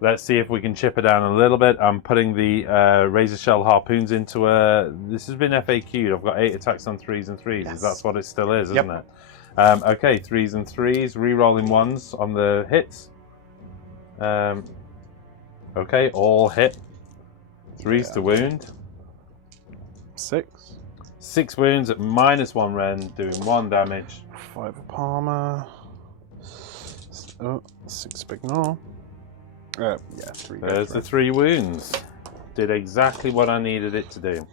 let's see if we can chip her down a little bit. I'm putting the razor shell harpoons into her. This has been FAQ'd. I've got 8 attacks on 3s and 3s. Yes. That's what it still is, isn't it? Okay, 3s and 3s, re-rolling 1s on the hits. Okay, all hit. 3s to wound. 6. 6 wounds at -1 rend, doing 1 damage. 5 up armor. 6 big no. Yeah, 3. There's the 3 wounds. Did exactly what I needed it to do.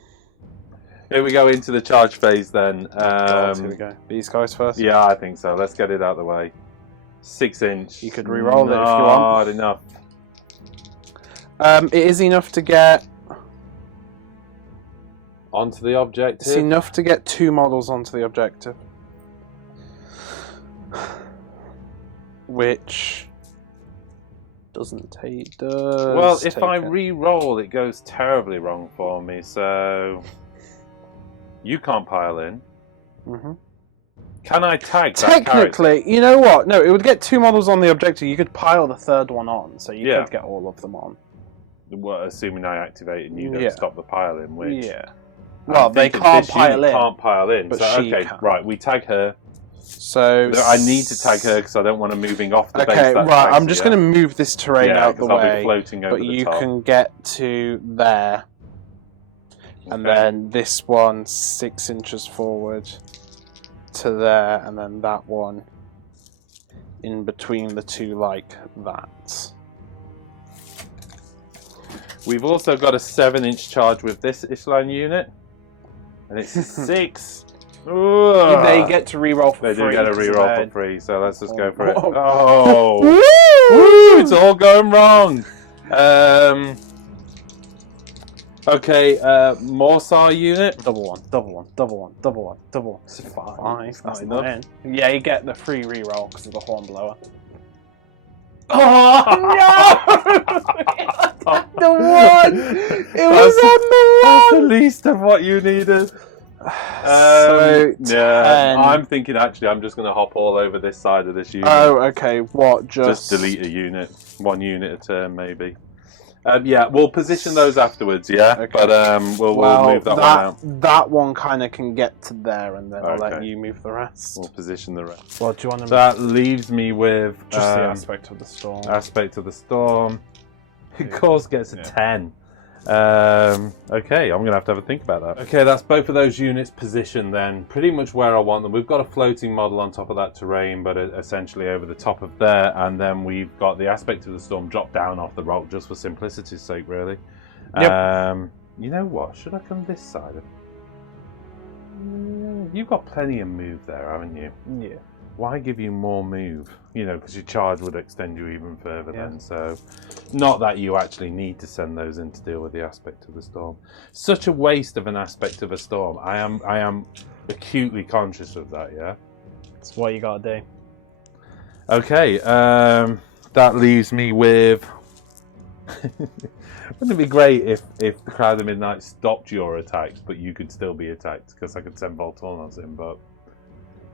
Here we go into the charge phase then. Here we go. These guys first? Yeah, I think so. Let's get it out of the way. 6 inch. You could re-roll it if you want. Not enough. It is enough to get... Onto the objective. It's enough to get 2 models onto the objective. Which... doesn't take... Well, if I re-roll, it goes terribly wrong for me, so... You can't pile in. Can I tag that Technically, you know what? No, it would get 2 models on the objective. You could pile the 3rd one on, so you could get all of them on. Well, assuming I activate and you don't stop the pile-in, which... Yeah. Well, they can't pile in. Can't pile in. But so, she okay, can. right, we tag her. So I need to tag her because I don't want her moving off the base. Okay, that right, tags I'm just going to move this terrain out the I'll way. be floating over but the you top. can get to there. And then this one 6 inches forward to there, and then that one in between the 2 like that. We've also got a 7-inch charge with this Ishlan unit, and it's 6. They get to reroll for free. They do get a reroll for free, so let's just go for it. Whoa. Oh! Woo! It's all going wrong! Okay, Morsar unit. Double one. 5. That's enough. Yeah, you get the free reroll because of the hornblower. Oh no! The one! It was that's the least of what you needed. So, yeah, I'm thinking actually I'm just going to hop all over this side of this unit. Oh, okay. What? Just delete a unit. 1 unit a turn, maybe. Yeah, we'll position those afterwards, yeah? Okay. But we'll move that one out. That one kind of can get to there, and then I'll let you move the rest. We'll position the rest. Well, do you want to that leaves me with... Just the aspect of the storm. Aspect of the storm. Of course gets a 10. Okay, I'm going to have a think about that. Okay, that's both of those units positioned then, pretty much where I want them. We've got a floating model on top of that terrain, but essentially over the top of there, and then we've got the aspect of the storm drop down off the rock, just for simplicity's sake, really. Yep. You know what, should I come this side? You've got plenty of move there, haven't you? Yeah. Why give you more move? You know, because your charge would extend you even further then. So, not that you actually need to send those in to deal with the aspect of the storm. Such a waste of an aspect of a storm. I am acutely conscious of that. Yeah. That's what you gotta do. Okay. That leaves me with. Wouldn't it be great if the Crowd of Midnight stopped your attacks, but you could still be attacked? Because I could send Voltornos in, but.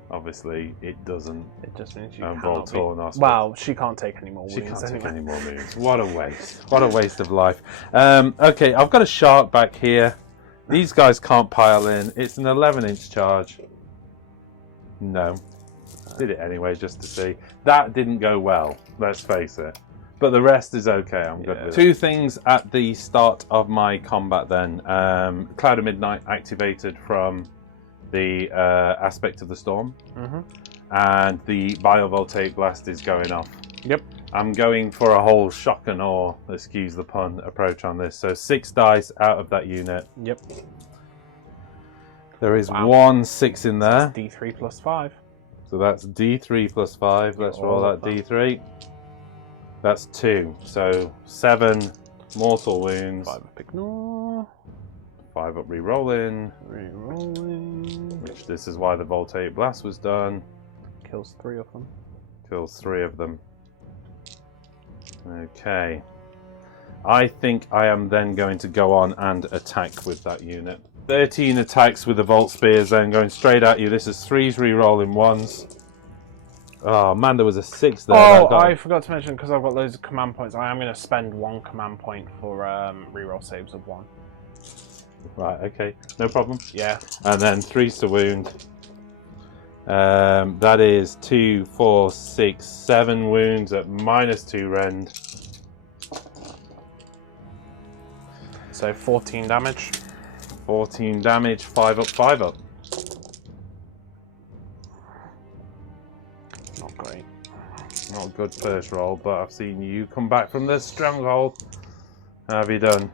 Obviously, it doesn't. It just means you cannot be. Wow, she can't take any more wounds. She can't take any more moves. What a waste. What a waste of life. Okay, I've got a shark back here. These guys can't pile in. It's an 11-inch charge. No. Did it anyway, just to see. That didn't go well, let's face it. But the rest is okay, I'm good with it. 2 things at the start of my combat then. Cloud of Midnight activated from the aspect of the storm, and the biovoltaic blast is going off. Yep. I'm going for a whole shock and awe, excuse the pun, approach on this. So 6 dice out of that unit. Yep. There is Wow. 1 6 in there. D3 plus 5. So that's D3 plus 5. Let's roll that D3. That's 2. So 7 mortal wounds. 5 up ignore. 5 up re-rolling. Re-rolling. Which this is why the Voltaic Blast was done. Kills 3 of them. Kills 3 of them. Okay. I think I am then going to go on and attack with that unit. 13 attacks with the Volt Spears then going straight at you. This is 3s re-rolling 1s. Oh man, there was a 6 there. Oh, I forgot to mention, because I've got loads of command points, I am going to spend 1 command point for reroll saves of 1. Right, okay. No problem. Yeah. And then 3s to wound. That is 2, 4, 6, 7 wounds at -2 rend. So 14 damage. 14 damage, 5 up, 5 up. Not great. Not good first roll, but I've seen you come back from the stronghold. How have you done?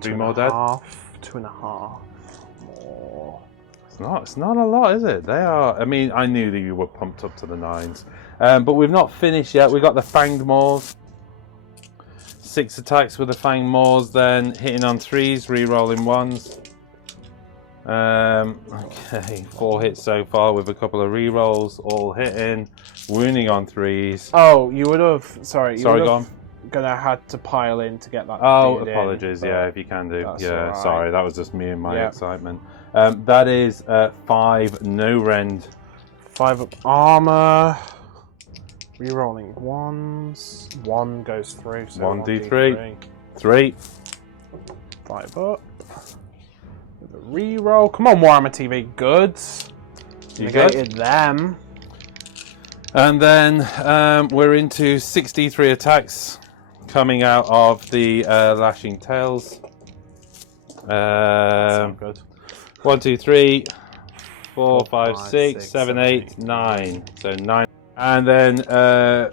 3 more dead? 2.5 more. It's not a lot, is it? They are. I mean, I knew that you were pumped up to the 9s, but we've not finished yet. We've got the Fanged Maws. 6 attacks with the Fanged Maws, then hitting on 3s, re-rolling 1s. Okay, 4 hits so far with a couple of re-rolls, all hitting, wounding on 3s. Oh, you would have. Sorry, Sorry, go on. Gonna had to pile in to get that. Oh, dude apologies. in, Yeah, if you can do. that's Yeah, alright. sorry, that was just me and my Yep. excitement. That is 5 no rend. 5 up armor. Rerolling 1s. 1 goes through. So 1d3. 3. 5 up. With a reroll. Come on, Warhammer TV. Good. You good? Negated them. And then we're into 63 attacks coming out of the Lashing Tails. Good. 1, 2, 3, 4, 5, 5, 6, 6, 7, 8, 9. So 9. And then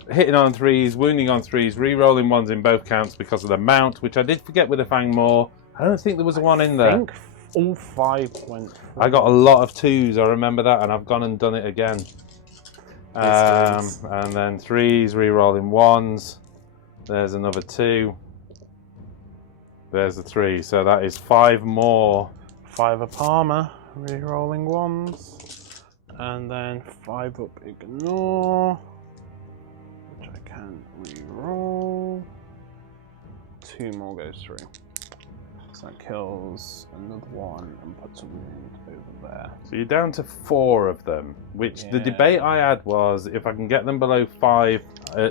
hitting on 3s, wounding on 3s, re-rolling 1s in both counts because of the mount, which I did forget with the Fang Maw. I don't think there was one in there. I think all 5 went through. I got a lot of 2s, I remember that, and I've gone and done it again. And then 3s, re-rolling 1s. There's another 2. There's a 3. So that is 5 more. 5 up armor. Rerolling 1s. And then 5 up ignore. Which I can reroll. 2 more goes through. So that kills another 1 and puts a wound over there. So you're down to 4 of them, which the Yeah. debate I had was if I can get them below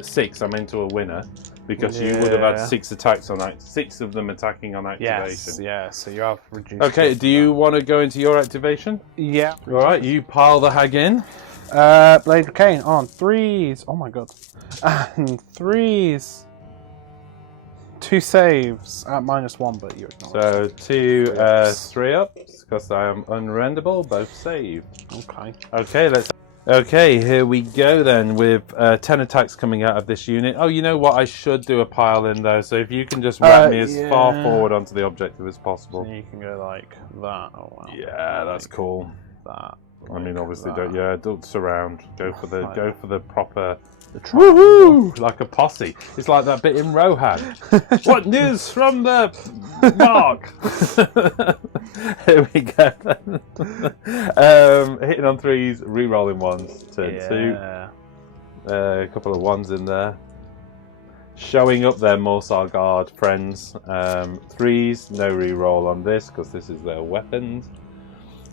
6, I'm into a winner. Because you would have had Yeah. 6 attacks on that, 6 of them attacking on activation. Yes, yeah, so you have reduced. Okay, it do you want to go into your activation? Yeah. All right, you pile the hag in. Blade of Khaine on 3s. Oh my god. And 3s. 2 saves at -1, but you ignore it. So 2, 3 ups, because I am unrendable, both saved. Okay. Okay, Okay, here we go then with 10 attacks coming out of this unit. Oh, you know what? I should do a pile in though. So if you can just wrap me as far forward onto the objective as possible. So you can go like that. Oh wow. Yeah, that's cool. That. I mean, obviously, that. don't surround. Go for the proper. Woohoo! Like a posse. It's like that bit in Rohan. What news from the mark? Here we go. Hitting on 3s, re-rolling 1s. Turn 2. A couple of 1s in there. Showing up their Morsar Guard friends. 3s, no re-roll on this because this is their weapons.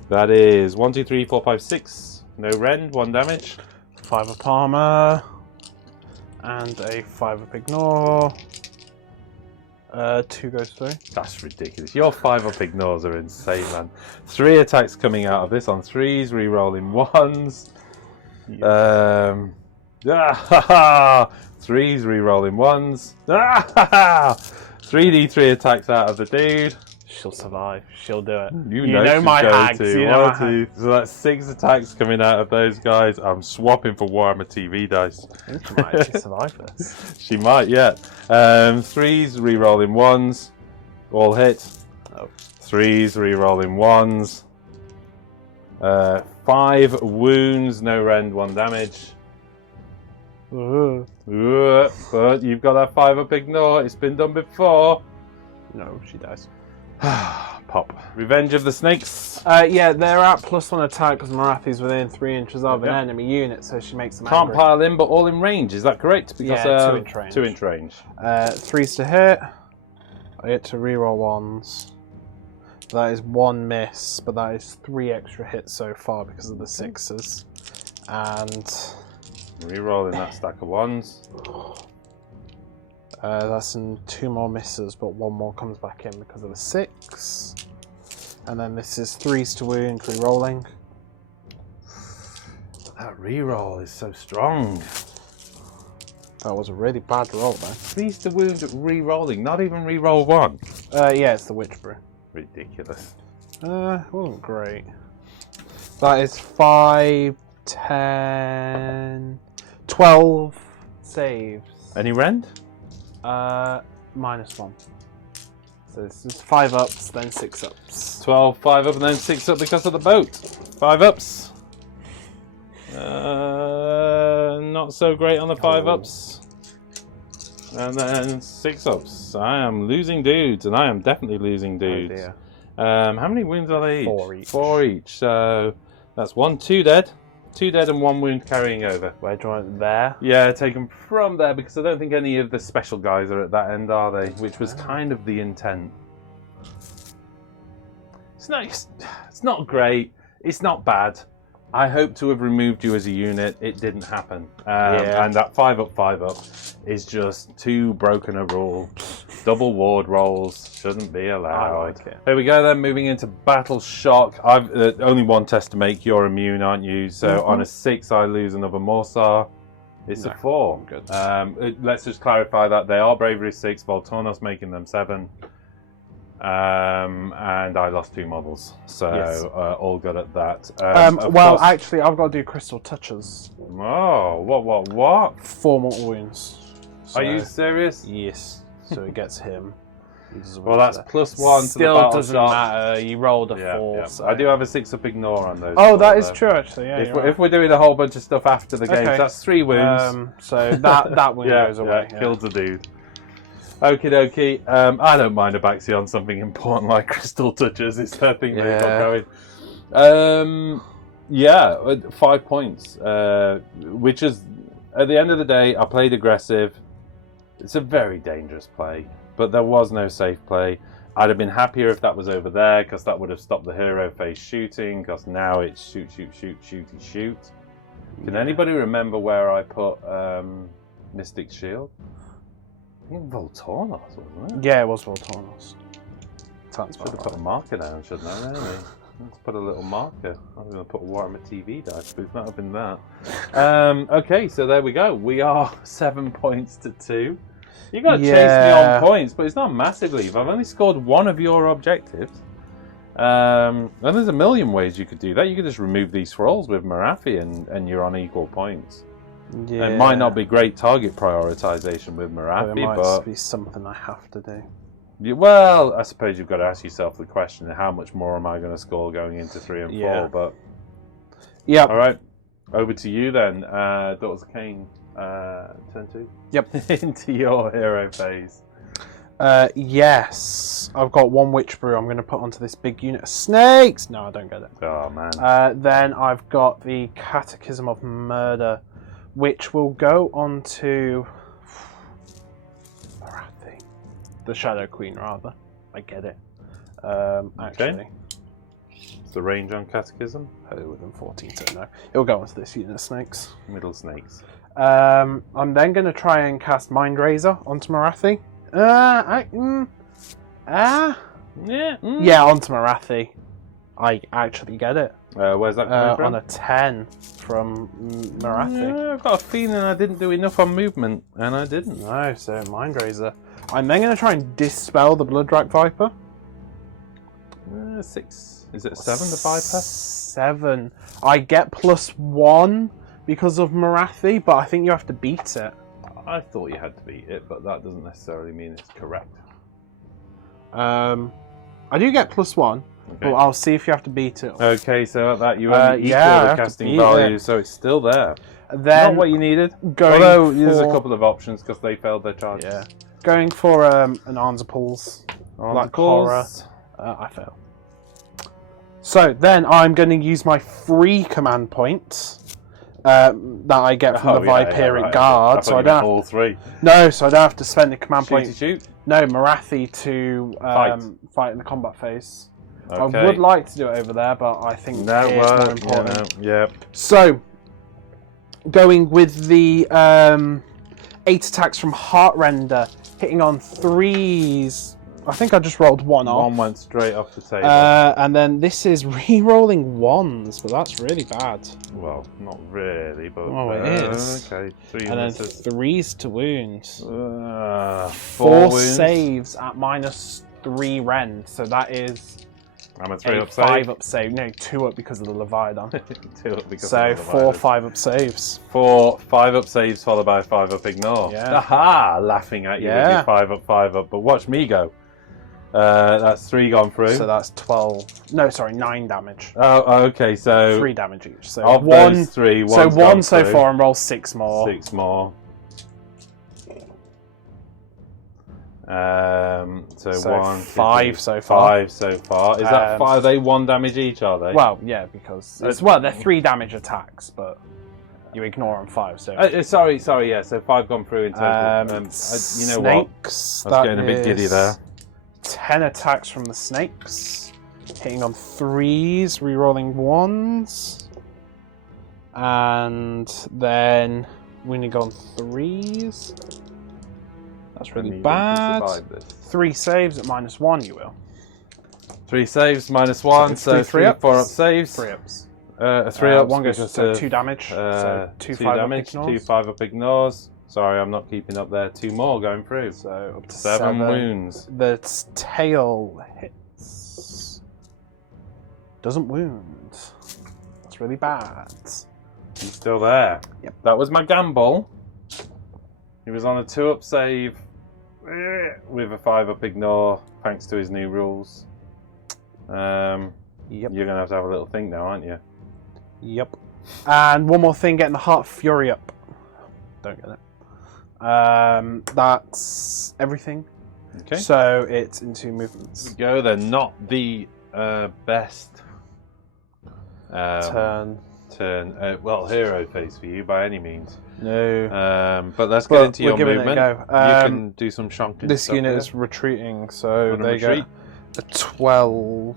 That is 1, 2, 3, 4, 5, 6. No rend, 1 damage. 5 up armor. And a 5 up ignore. 2 goes through. That's ridiculous. Your 5 up ignores are insane, man. 3 attacks coming out of this on 3s, re-rolling 1s. 3s, re-rolling 1s. 3d3 attacks out of the dude. She'll survive. She'll do it. You know she's my going hags. to. You know my 1, 2. So that's 6 attacks coming out of those guys. I'm swapping for Warhammer TV dice. I think she might actually survive this. She might, yeah. 3s, re-rolling 1s. All hit. Oh. 3s, re-rolling 1s. 5 wounds, no rend, 1 damage. But you've got that 5-up ignore. It's been done before. No, she dies. Pop. Revenge of the Snakes. Yeah, they're at +1 attack because Marathi's within 3 inches of an Okay. enemy unit, so she makes them Can't angry. pile in, but all in range. Is that correct? Because, Yeah, 2-inch range. 2-inch range. 3s to hit. I get to reroll 1s. That is 1 miss, but that is 3 extra hits so far because of the 6s. And Rerolling that stack of 1s. that's in 2 more misses, but 1 more comes back in because of the 6. And then this is 3s to wound, re-rolling. That reroll is so strong. That was a really bad roll, though. 3s to wound re-rolling, not even re-roll 1. Yeah, it's the Witch Brew. Ridiculous. It wasn't great. That is 5, 10, 12 saves. Any rend? -1. So it's just 5 ups, then 6 ups. 12, 5 up, and then 6 up because of the boat. 5 ups. Not so great on the 5 ups. And then 6 ups. I am losing dudes, and I am definitely losing dudes. Oh dear. How many wounds are they each? 4 each. 4 each. So that's 1, 2 dead. 2 dead and 1 wound carrying over. Where do you want it? There? Yeah, take them from there because I don't think any of the special guys are at that end, are they? Which was kind of the intent. It's not great. It's not bad. I hope to have removed you as a unit. It didn't happen. And that 5 up is just too broken a rule. Double ward rolls shouldn't be allowed. I like it. There we go then, moving into Battle Shock. I've only 1 test to make. You're immune, aren't you? So on a 6, I lose another Morsar. It's a 4. Good. Let's just clarify that they are Bravery 6, Voltornos making them 7. And I lost 2 models, so Yes. all good at that. Well, course- actually, I've got to do Crystal Touches. Oh, what? 4 more wounds. Are you So- serious? Yes. So it gets him. He doesn't Well, want that's to- +1 to the Still battle doesn't shock. matter. You rolled a 4. Yeah. So. I do have a 6-up ignore on those. Oh, that four, is though. true, actually. Yeah. If we're doing a whole bunch of stuff after the game, Okay. that's 3 wounds. So that wound goes away. Yeah. Kills the dude. Okie dokie. I don't mind a Baxi on something important like Crystal Touches. It's the thing they've got going. 5 points. Which is, at the end of the day, I played aggressive. It's a very dangerous play, but there was no safe play. I'd have been happier if that was over there, because that would have stopped the hero phase shooting, because now it's shoot. Can anybody remember where I put Mystic Shield? I think Voltornos, wasn't it? Yeah, it was Voltornos. Sounds Should have put a marker down, shouldn't I, really? Let's put a little marker. I was going to put a Warhammer TV dice, but it's not been that. Okay, so there we go. We are 7 points to 2. You got to chase me on points, but it's not massively. I've only scored 1 of your objectives. And there's a million ways you could do that. You could just remove these scrolls with Marathi and you're on equal points. Yeah. It might not be great target prioritization with Marathi, It might but be something I have to do. well, I suppose you've got to ask yourself the question: how much more am I going to score going into 3 and 4? Yeah. But yeah, all right, over to you then, Daughters of Khaine. Turn 2. Yep. Into your hero phase. Yes, I've got 1 Witch Brew I'm going to put onto this big unit of snakes. No, I don't get it. Oh man. Then I've got the Catechism of Murder, which will go onto Marathi, the Shadow Queen, rather. I get it. Actually, What's the range on Catechism? within 14, so no. It'll go onto this unit of snakes. Middle snakes. I'm then going to try and cast Mind Razor onto Marathi. Yeah. Yeah, onto Marathi. I actually get it. Where's that coming from? On a 10 from Marathi. Yeah, I've got a feeling I didn't do enough on movement, and I didn't. No, so Mind Razor. I'm then going to try and dispel the Blooddrake Viper. 6. Is it 7, the Viper? 7. I get +1 because of Marathi, but I think you have to beat it. I thought you had to beat it, but that doesn't necessarily mean it's correct. I do get +1, But I'll see if you have to beat it. Okay, so at that you only equal I the have to casting beat value, it. so it's still there. Then Not what you needed. Going there's a for- couple of options because they failed their charge. Yeah. Going for an Arnsaples. Like horror. I fail. So then I'm going to use my free command point that I get from the Viperic Guard. So I don't all three. No, so I don't have to spend the command point. Shoot. No, Marathi to fight in the combat phase. Okay. I would like to do it over there, but I think it's more important. Yeah. So, going with the 8 attacks from Heartrender, hitting on 3s. I think I just rolled 1 off. 1 went straight off the table. And then this is re-rolling 1s, but that's really bad. Well, not really, but... Oh, it is. Okay, 3 and then misses. 3s to wounds. 4 4 saves at -3 rend, so that is... I'm a 3 a up save. 5 up save. No, 2 up because of the Leviathan. 2 up because so of the 4 5 up saves. 4 5 up saves followed by 5 up ignore. Yeah. Aha! Laughing at you with your 5 up. But watch me go. That's 3 gone through. So that's 12. No, sorry, 9 damage. Oh, okay. So 3 damage each. So of 1. those 3, So 1 so through. far, and roll 6 more. 6 more. So 1, 5 so far. 5 so far. Is that 5? Are they 1 damage each? Are they? Well, yeah, because they're 3 damage attacks, but you ignore on 5. So sorry. Yeah. So 5 gone through in total. You know snakes. what? I was getting a bit giddy there. 10 attacks from the snakes, hitting on 3s, re-rolling 1s, and then winning on 3s. That's really bad. 3 saves at -1, you will. 3 saves -1, so 3 up, 4 up saves. 3 ups. 3 ups. 1 goes to 2 damage. So 2 5 damage. up ignores. 2 5 up ignores. Sorry, I'm not keeping up there. 2 more going through. So up to 7 wounds. The tail hits. Doesn't wound. That's really bad. He's still there. Yep. That was my gamble. He was on a 2 up save with a 5 up ignore, thanks to his new rules. Yep. You're going to have a little think now, aren't you? Yep. And one more thing, getting the Heart Fury up. Don't get it. That's everything. Okay. So it's into movements. Here we go. They're not the best Turn. Well, hero phase for you by any means. No. But let's get into your giving movement. it a go. You can do some shonking This stuff unit here. is retreating, so Wanna they retreat? get a 12.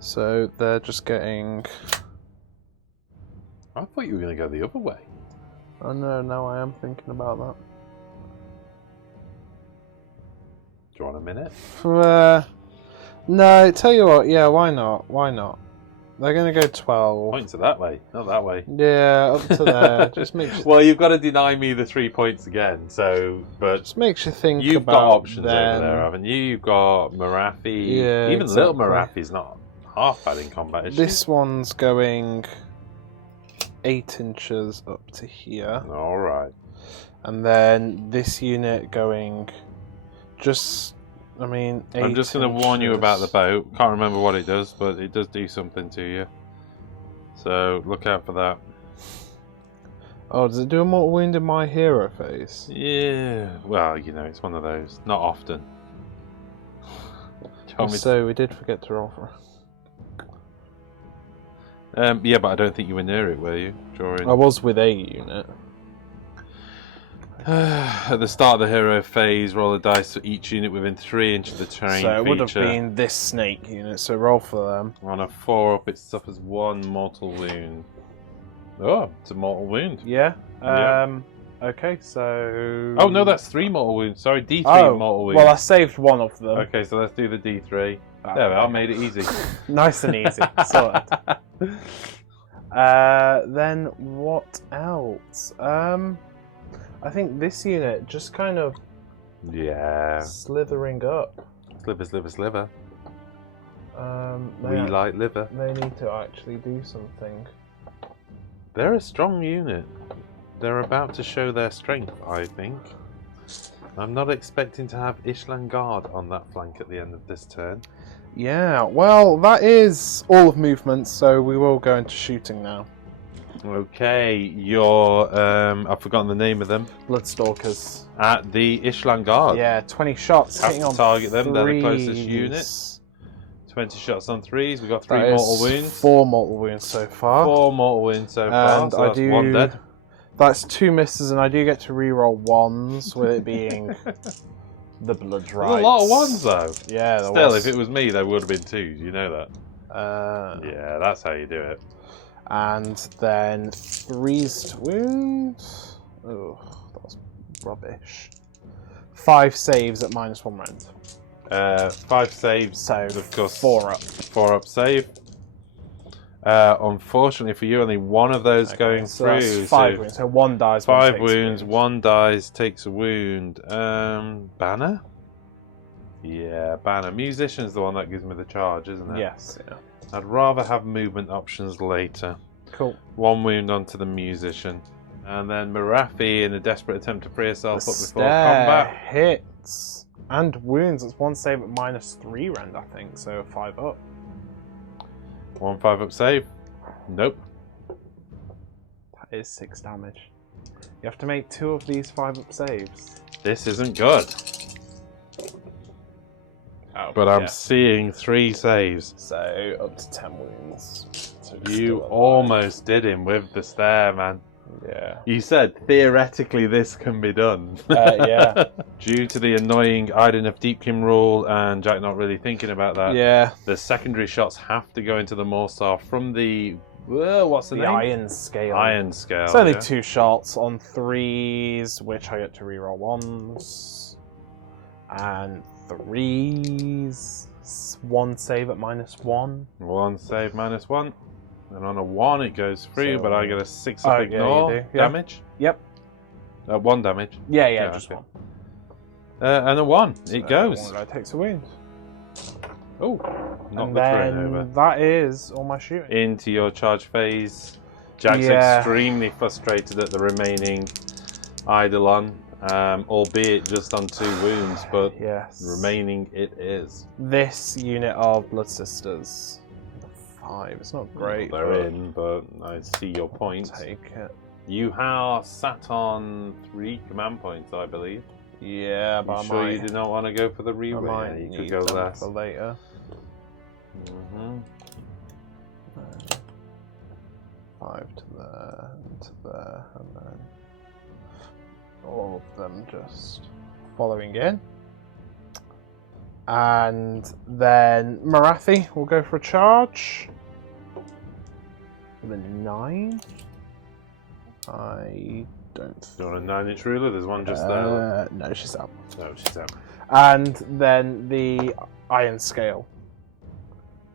So they're just getting... I thought you were going to go the other way. Oh no, now I am thinking about that. Do you want a minute? No, tell you what, yeah, why not? Why not? They're going to go 12. Point to that way, not that way. Yeah, up to there. Just makes Well, you've got to deny me the 3 points again. So, but just makes you think you've about got options them. over there, haven't you? You've got Marathi. Yeah, Even little exactly. Marathi's not half bad in combat. Is This one's going 8 inches up to here, she? All right. and then this unit going just. I mean, 8 I'm just going to warn you about the boat. Can't remember what it does, but it does do something to you. So look out for that. Oh, does it do a mortal wound in my hero phase? Yeah. Well, you know, it's one of those. Not often. So we did forget to roll for. Yeah, but I don't think you were near it, were you? During... I was with a unit. At the start of the hero phase, roll a dice for each unit within 3 inches of the terrain So it would have feature. been this snake unit. So roll for them. On a 4 up, it suffers 1 mortal wound. Oh, it's a mortal wound. Yeah. Yeah. Okay. So. Oh no, that's 3 mortal wounds. Sorry, D3 Oh, mortal wounds. well, I saved one of them. Okay, so let's do the D3. Ah, There we are, okay. made it easy. Nice and easy. Sorted. Then what else? I think this unit just kind of Yeah. slithering up. Sliver, sliver, sliver. We They, like liver. they need to actually do something. They're a strong unit. They're about to show their strength, I think. I'm not expecting to have Ishlan Guard on that flank at the end of this turn. Yeah, well, that is all of movement, so we will go into shooting now. Okay, you're, I've forgotten the name of them. Bloodstalkers. At the Ishlan Guard. Yeah, 20 shots. Have hitting to on target them, they're the threes. closest unit. 20 shots on 3s, we've got 3 That is mortal wounds. 4 mortal wounds so far. 4 mortal wounds so far, And so that's 1 dead. That's 2 misses, and I do get to reroll 1s, with it being the blood There's rights. a lot of 1s though. Yeah, there Still, was. if it was me, there would have been 2s, you know that. Yeah, that's how you do it. And then 3s to wound. Oh, that was rubbish. 5 saves at -1 rend. 5 saves, So, of course. 4 up. 4 up save. Unfortunately for you, only 1 of those going so through. That's 5 wounds, so 1 dies. 1 5 takes wounds, a wound. 1 dies, takes a wound. Banner? Yeah, Banner. Musician's the one that gives me the charge, isn't it? Yes, yeah. I'd rather have movement options later. Cool. 1 wound onto the musician. And then Marathi, in a desperate attempt to free herself The up before stare combat. hits. And wounds. It's 1 save at -3 rend, I think, so 5 up. 1 5 up save. Nope. That is 6 damage. You have to make 2 of these 5 up saves. This isn't good. Oh, But I'm yeah. seeing 3 saves. So up to 10 wounds. So You still alive. almost did him with the stare, man. Yeah. You said theoretically this can be done. Yeah. Due to the annoying Idoneth Deepkin rule and Jack not really thinking about that, Yeah. the secondary shots have to go into the Morsar from the what's the The name? iron scale. Iron scale. It's only yeah. 2 shots on 3s, which I get to reroll 1s. And 3s. 1 save at -1. 1 save -1. And on a 1 it goes through, So- but I get a 6 Oh, up yeah, ignore you do, yeah. damage. Yep. 1 damage. Yeah, Yeah, just okay. 1. And a 1. It goes. One guy takes a wound. Oh, not And the train then over. that is all my shooting. Into your charge phase. Jack's Yeah. extremely frustrated at the remaining Eidolon, albeit just on 2 wounds, but Yes. remaining it is. This unit of Blood Sisters. 5. It's not great. They're but in, but I see your point. Take it. You are sat on 3 command points, I believe. Yeah, but I'm I sure might, you do not want to go for the I reroll. might You need could go them less. for later. Mm-hmm. 5 to there, and to there, and then all of them just following in. And then Marathi will go for a charge. With a 9. I don't. Do you want a 9-inch ruler? There's one just there. No, she's out. No, she's out. And then the iron scale.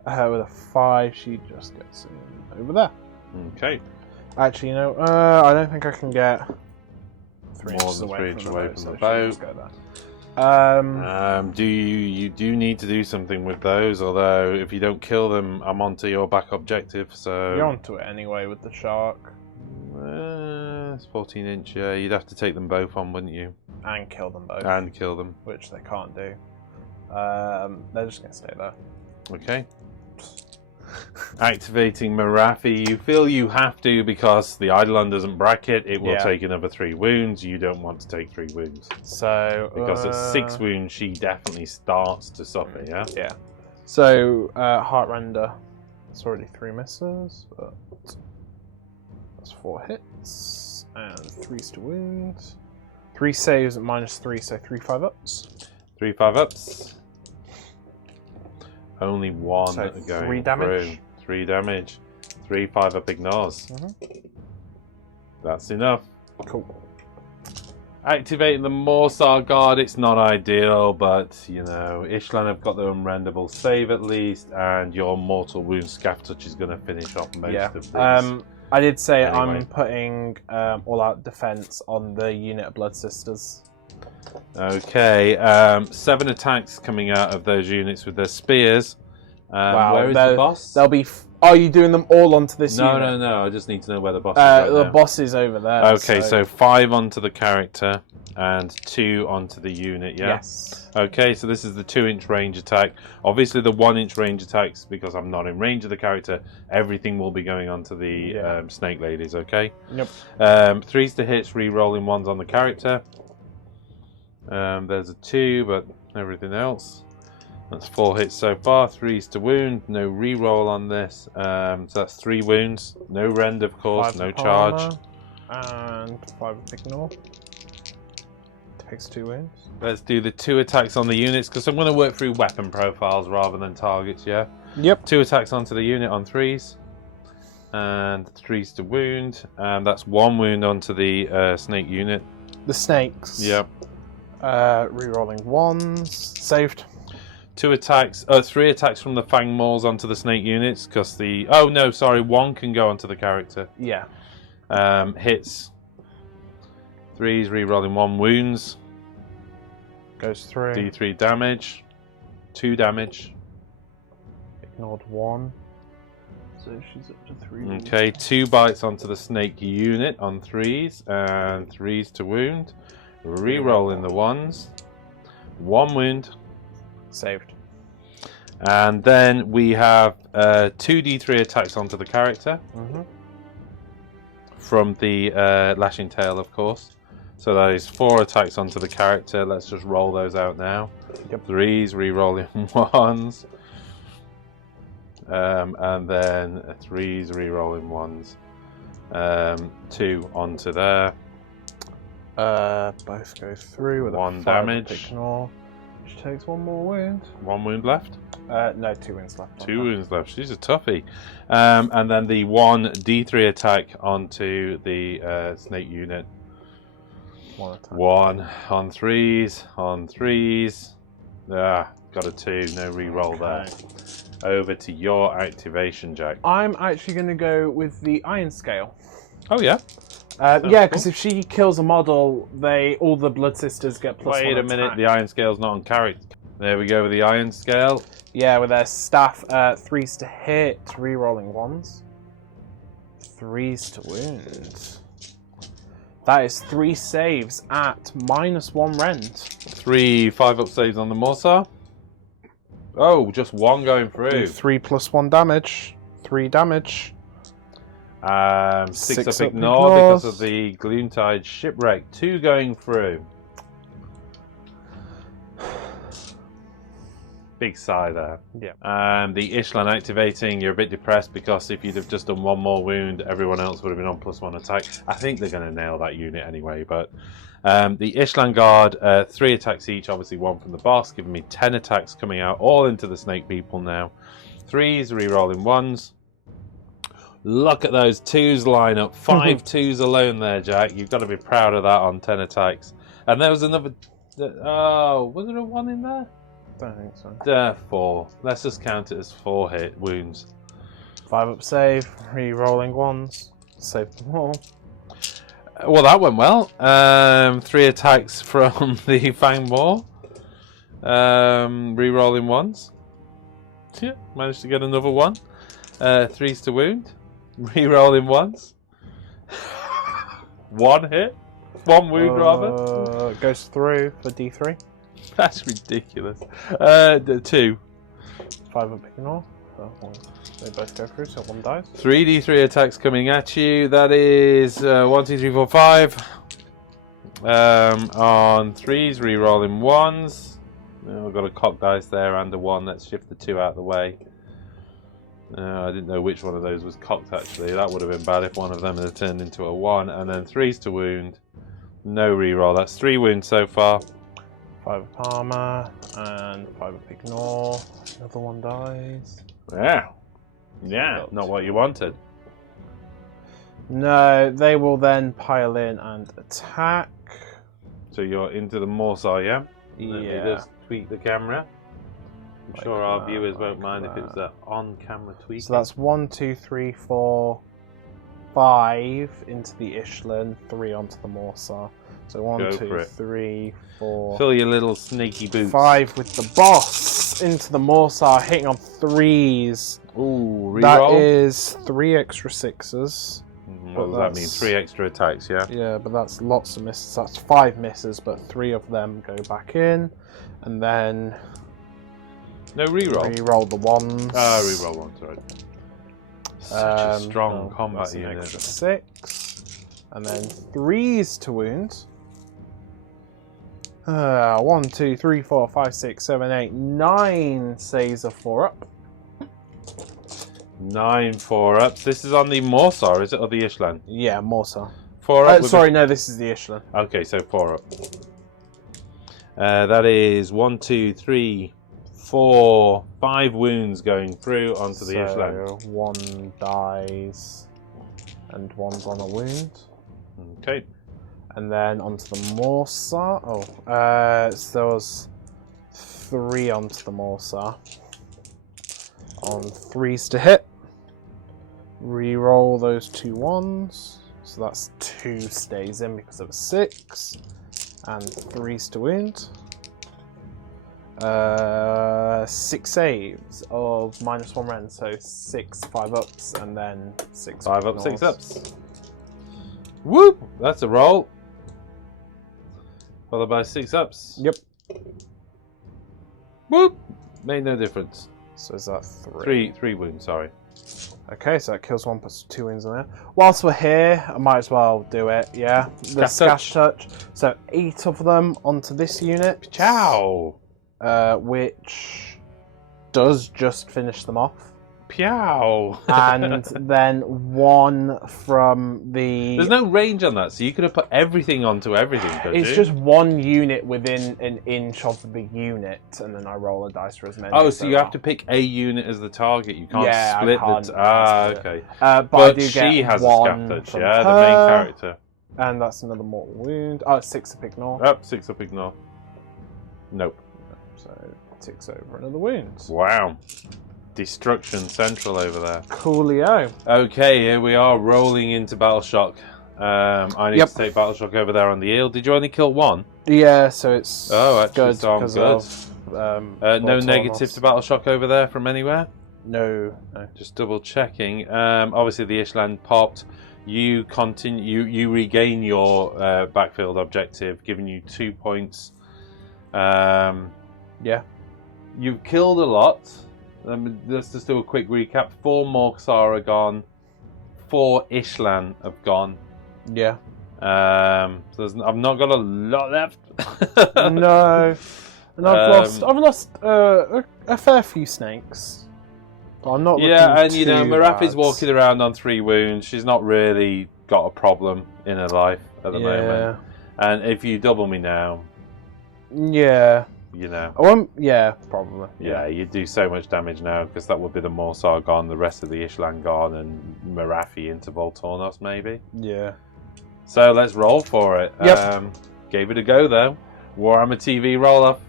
With a 5, she just gets in over there. Okay. Actually, you know, I don't think I can get 3 More inches than away 3 from inches the away boat, from so the she'll just boat. go there. You do need to do something with those, although if you don't kill them, I'm onto your back objective, so... You're onto it anyway with the shark. It's 14-inch, yeah, you'd have to take them both on, wouldn't you? And kill them both. And kill them. Which they can't do. They're just going to stay there. Okay. Activating Marathi, you feel you have to because the Eidolon doesn't bracket, it will Yeah. take another 3 wounds. You don't want to take 3 wounds. So... Because at 6 wounds, she definitely starts to suffer, yeah? Yeah. So, Heartrender. It's already 3 misses, but... That's 4 hits. And 3s to wound. 3 saves at -3, so 3 5-ups. 3 5-ups. Only 1 So going 3 damage. through. 3 damage. 3 5-up ignores. That's enough. Cool. Activating the Morsar Guard, it's not ideal, but, you know, Ishlan have got their unrendable save at least, and your Mortal Wound Scaff Touch is going to finish off most of these. I did say Anyway. I'm putting all-out defense on the unit of Blood Sisters. Okay, 7 attacks coming out of those units with their spears. Wow, where is the boss? They'll be Are you doing them all onto this unit? No. I just need to know where the boss is right The now. boss is over there. Okay, so 5 onto the character and 2 onto the unit, yeah? Yes. Okay, so this is the 2-inch range attack. Obviously the 1-inch range attacks, because I'm not in range of the character, everything will be going onto the snake ladies, okay? Yep. 3s to hits, re-rolling 1s on the character. There's a 2, but everything else. That's 4 hits so far, 3s to wound, no re-roll on this. So that's 3 wounds, no rend of course, 5 no of charge. armor, and 5 of ignore. Takes 2 wounds. Let's do the 2 attacks on the units, because I'm going to work through weapon profiles rather than targets, yeah? Yep. 2 attacks onto the unit on 3s, and 3s to wound, and that's 1 wound onto the snake unit. The snakes. Yep. Rerolling 1s. Saved. 3 attacks from the fang maws onto the snake units, because the... Oh, no, sorry, 1 can go onto the character. Yeah. Hits. 3s, re-rolling 1 wounds. Goes through. D3 damage. 2 damage. Ignored 1. So she's up to 3. Okay, 2 bites onto the snake unit on 3s, and 3s to wound. Re-rolling the 1s. 1 wound. Saved. And then we have 2 D3 attacks onto the character. From the lashing tail, of course. So that is 4 attacks onto the character. Let's just roll those out now. Yep. 3s, re-rolling 1s. And then 3s, re-rolling 1s. 2 onto there. Both go through with 1 a 5 damage. Ignore. She takes 1 more wound. 1 wound left. No, 2 wounds left. 2 wounds left. She's a toughie. And then the 1 D3 attack onto the snake unit. 1 attack. 1 on 3s. On 3s. Got a 2. No re-roll there. Over to your activation, Jack. I'm actually going to go with the Iron Scale. Oh yeah. Yeah, because if she kills a model, all the Blood Sisters get +1 Wait a minute. attack. The iron scale's not on character. There we go with the iron scale. Yeah, with their staff, 3s to hit, re-rolling 1s. 3s to wound. That is 3 saves at -1 rend. 3 5-up saves on the Morsar. Oh, just 1 going through. 3 + 1 damage. 3 damage. 6 up up ignore ignores. because of the Gloontide shipwreck. 2 going through. Big sigh there. Yeah. The Ishlan activating, you're a bit depressed because if you'd have just done 1 more wound, everyone else would have been on +1 attack. I think they're going to nail that unit anyway, but the Ishlan Guard, 3 attacks each, obviously 1 from the boss, giving me 10 attacks coming out, all into the snake people now. 3s, re-rolling 1s. Look at those 2s line up. 5 2s alone there, Jack. You've got to be proud of that on 10 attacks. And there was another... Oh, was there a 1 in there? Don't think so. 4. Let's just count it as 4 hit wounds. 5-up save, re-rolling 1s. Save them all. Well, that went well. 3 attacks from the Fang Maw. Re-rolling 1s. Yeah, managed to get another 1. 3s to wound. Re-rolling 1s. 1 hit. 1 wound, rather. Goes through for D3. That's ridiculous. 2. 5-up ignore. They both go through, so 1 dies. 3d3 attacks coming at you. That is 1, 2, 3, 4, 5. On 3s, re-rolling 1s. I've got a cock dice there and a 1. Let's shift the 2 out of the way. I didn't know which one of those was cocked actually. That would have been bad if one of them had turned into a 1. And then 3s to wound. No re-roll. That's 3 wounds so far. 5-up armor and 5-up ignore. Another 1 dies. Yeah. Yeah, not what you wanted. No, they will then pile in and attack. So you're into the Morsar, yeah? Yeah. Let me just tweak the camera. I'm sure our viewers won't mind if it's an on-camera tweak. So that's 1, 2, 3, 4, 5 into the Ishlan, 3 onto the Morsar. So 1, 2, 3, 4. Fill your little sneaky boots. 5 with the boss into the Morsar, hitting on 3s. Ooh, reroll. That is 3 extra 6s. What does that mean? 3 extra attacks, yeah? Yeah, but that's lots of misses. That's 5 misses, but 3 of them go back in. And then... No reroll? Reroll the ones. Reroll one, sorry. Such a strong combat that's an unit. extra 6. And then 3s to wound. 1, 2, 3, 4, 5, 6, 7, 8, 9 saves a 4-up. 9 4-ups. This is on the Morsar, is it, or the Ishlan? Yeah, more so. 4-up. Sorry, no, this is the Ishlan. Okay, so 4-up. That is 1, 2, 3, 4, 5 wounds going through onto the Ishlan. 1 dies, and 1's on a wound. Okay. And then onto the Morsar. So there was 3 onto the Morsar. On 3s to hit. Reroll those 2 1s. So that's 2 stays in because of a 6. And 3s to wound. 6 saves of -1 rend, so 6 5-ups, and then 6 5 ups, 6 ups. Whoop! That's a roll. Followed by 6 ups. Yep. Whoop! Made no difference. So is that 3? 3 wounds, sorry. Okay, so that kills 1 plus 2 wounds on there. Whilst we're here, I might as well do it, yeah? The Scash Touch. So 8 of them onto this unit. Ciao! Which does just finish them off. Piao! And then 1 from the... There's no range on that, so you could have put everything onto everything, couldn't It's you? just 1 unit within an inch of the unit, and then I roll a dice for as many. Oh, so you have to pick a unit as the target. You can't split can't, the... split okay. but I But do she get has a 1 scaff touch, from yeah, the her, main character. And that's another mortal wound. Oh, 6 up ignore. Oh, 6 up ignore. Nope. So ticks over another wound. Wow. Destruction central over there. Coolio. Okay, here we are rolling into Battle Shock. I need to take Battle Shock over there on the eel. Did you only kill 1? Yeah, so it's actually, good so I'm because good. of No negative to Battle Shock over there from anywhere? No. Just double checking. Obviously the Ishland popped. You continue. You regain your backfield objective, giving you 2 points. Yeah. You've killed a lot. Let's just do a quick recap. 4 Morsar are gone. 4 Ishlan have gone. Yeah. So I've not got a lot left. No. And I've lost a fair few snakes. But I'm not. Yeah, and you know, too Marafi's bad. walking around on 3 wounds. She's not really got a problem in her life at the moment. And if you double me now, yeah. you know. I won't. Yeah, probably. Yeah, you do so much damage now because that would be the Morsar gone, the rest of the Ishlan gone, and Marafi into Voltornos maybe. Yeah. So let's roll for it. Yep. Gave it a go though. Warhammer TV roll off.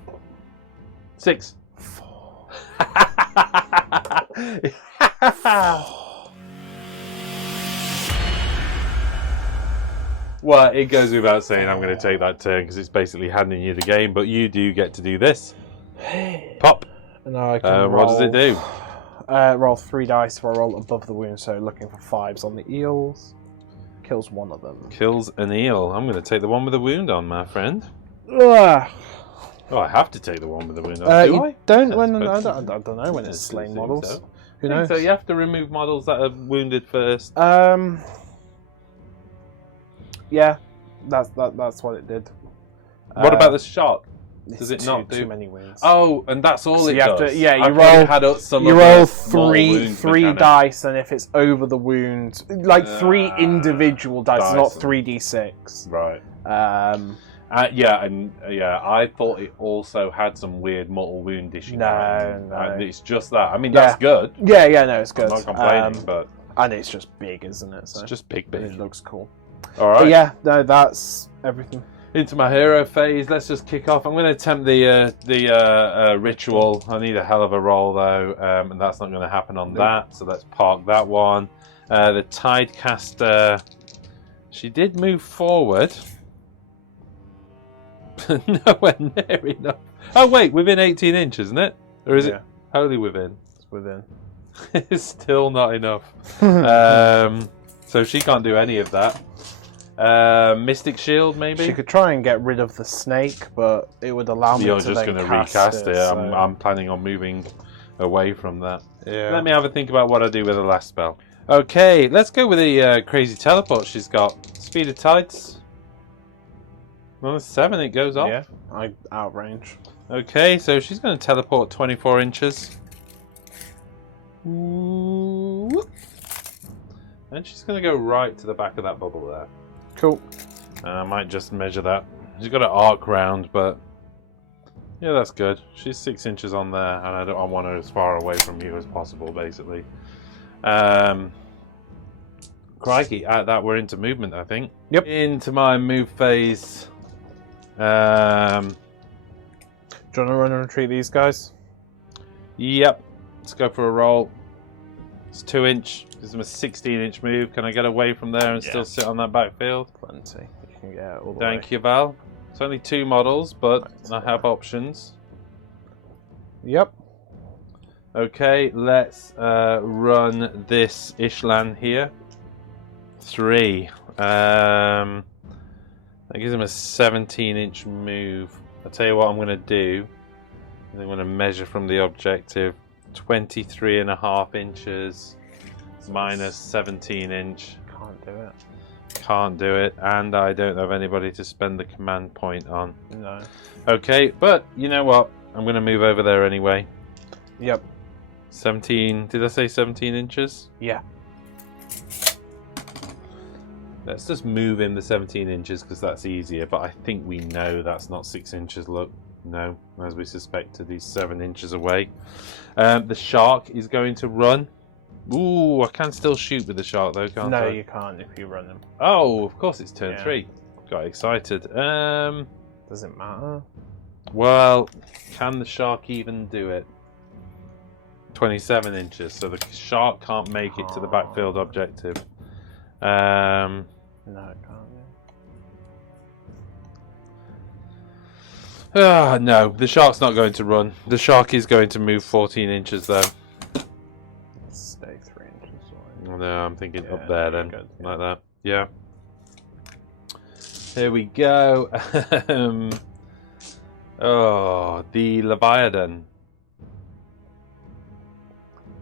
6. 4. Well, it goes without saying I'm going to take that turn because it's basically handing you the game, but you do get to do this. Pop. And now I can what does it do? Roll 3 dice for a roll above the wound, so looking for 5s on the eels. Kills 1 of them. Kills an eel. I'm going to take the one with the wound on, my friend. Ugh. Oh, I have to take the one with the wound on. Do You I? don't I when suppose I don't know when it's I slain think models. so. Who I think knows? so you have to remove models that are wounded first. Yeah, that's what it did. What about the shot? Does It's it not do too many wounds? Oh, and that's all So it you have does. to- yeah, you I probably roll- had up some You of roll the small wound three mechanic. dice, and if it's over the wound, like 3 individual dice, not 3d6. Right. Um, I thought it also had some weird mortal wound issue. No. And it's just that. I mean, Yeah. that's good. yeah, no, it's good. I'm not complaining, but And it's just big, isn't it? So it's just big. it looks cool. All right. But yeah, no, that's everything. Into my hero phase. Let's just kick off. I'm going to attempt the ritual. I need a hell of a roll though, and that's not going to happen on that. So let's park that one. The Tidecaster. She did move forward. Nowhere near enough. Oh wait, within 18 inches, isn't it? Or is it wholly within? It's within. It's still not enough. So she can't do any of that. Mystic Shield, maybe? She could try and get rid of the snake, but it would allow me You're to just then going to recast it. so... I'm planning on moving away from that. Yeah. Let me have a think about what I do with the last spell. Okay, let's go with the crazy teleport she's got. Speed of Tides. Well, 7, it goes off. Yeah, I outrange. Okay, so she's going to teleport 24 inches. Ooh. And she's going to go right to the back of that bubble there. Cool. I might just measure that. She's got an arc round, but yeah, that's good. She's 6 inches on there, and I want her as far away from you as possible, basically. Crikey, at that we're into movement, I think. Yep. Into my move phase. Do you want to run and retreat these guys? Yep. Let's go for a roll. It's 2 inch. Gives them a 16-inch move. Can I get away from there and still sit on that backfield? Plenty. You can get all the Thank way. you, Val. It's only 2 models, but I have options. Yep. Okay, let's run this Ishlan here. 3. That gives him a 17-inch move. I'll tell you what I'm going to do. I'm going to measure from the objective. 23.5 inches minus 17 inch. Can't do it. Can't do it, and I don't have anybody to spend the command point on. No. Okay, but you know what? I'm going to move over there anyway. Yep. 17. Did I say 17 inches? Yeah. Let's just move in the 17 inches because that's easier, but I think we know that's not 6 inches. Look, no, as we suspected, he's 7 inches away. The shark is going to run. Ooh, I can still shoot with the shark though, can't I? No, you can't if you run them. Oh, of course it's turn Yeah. 3. Got excited. Does it matter? Well, can the shark even do it? 27 inches, so the shark can't make it to the backfield objective. No, it can't. No, the shark's not going to run. The shark is going to move 14 inches though. Stay 3 inches away. No, I'm thinking up Yeah, there you're then, good, yeah. like that. Yeah. Here we go. Oh, the Leviathan.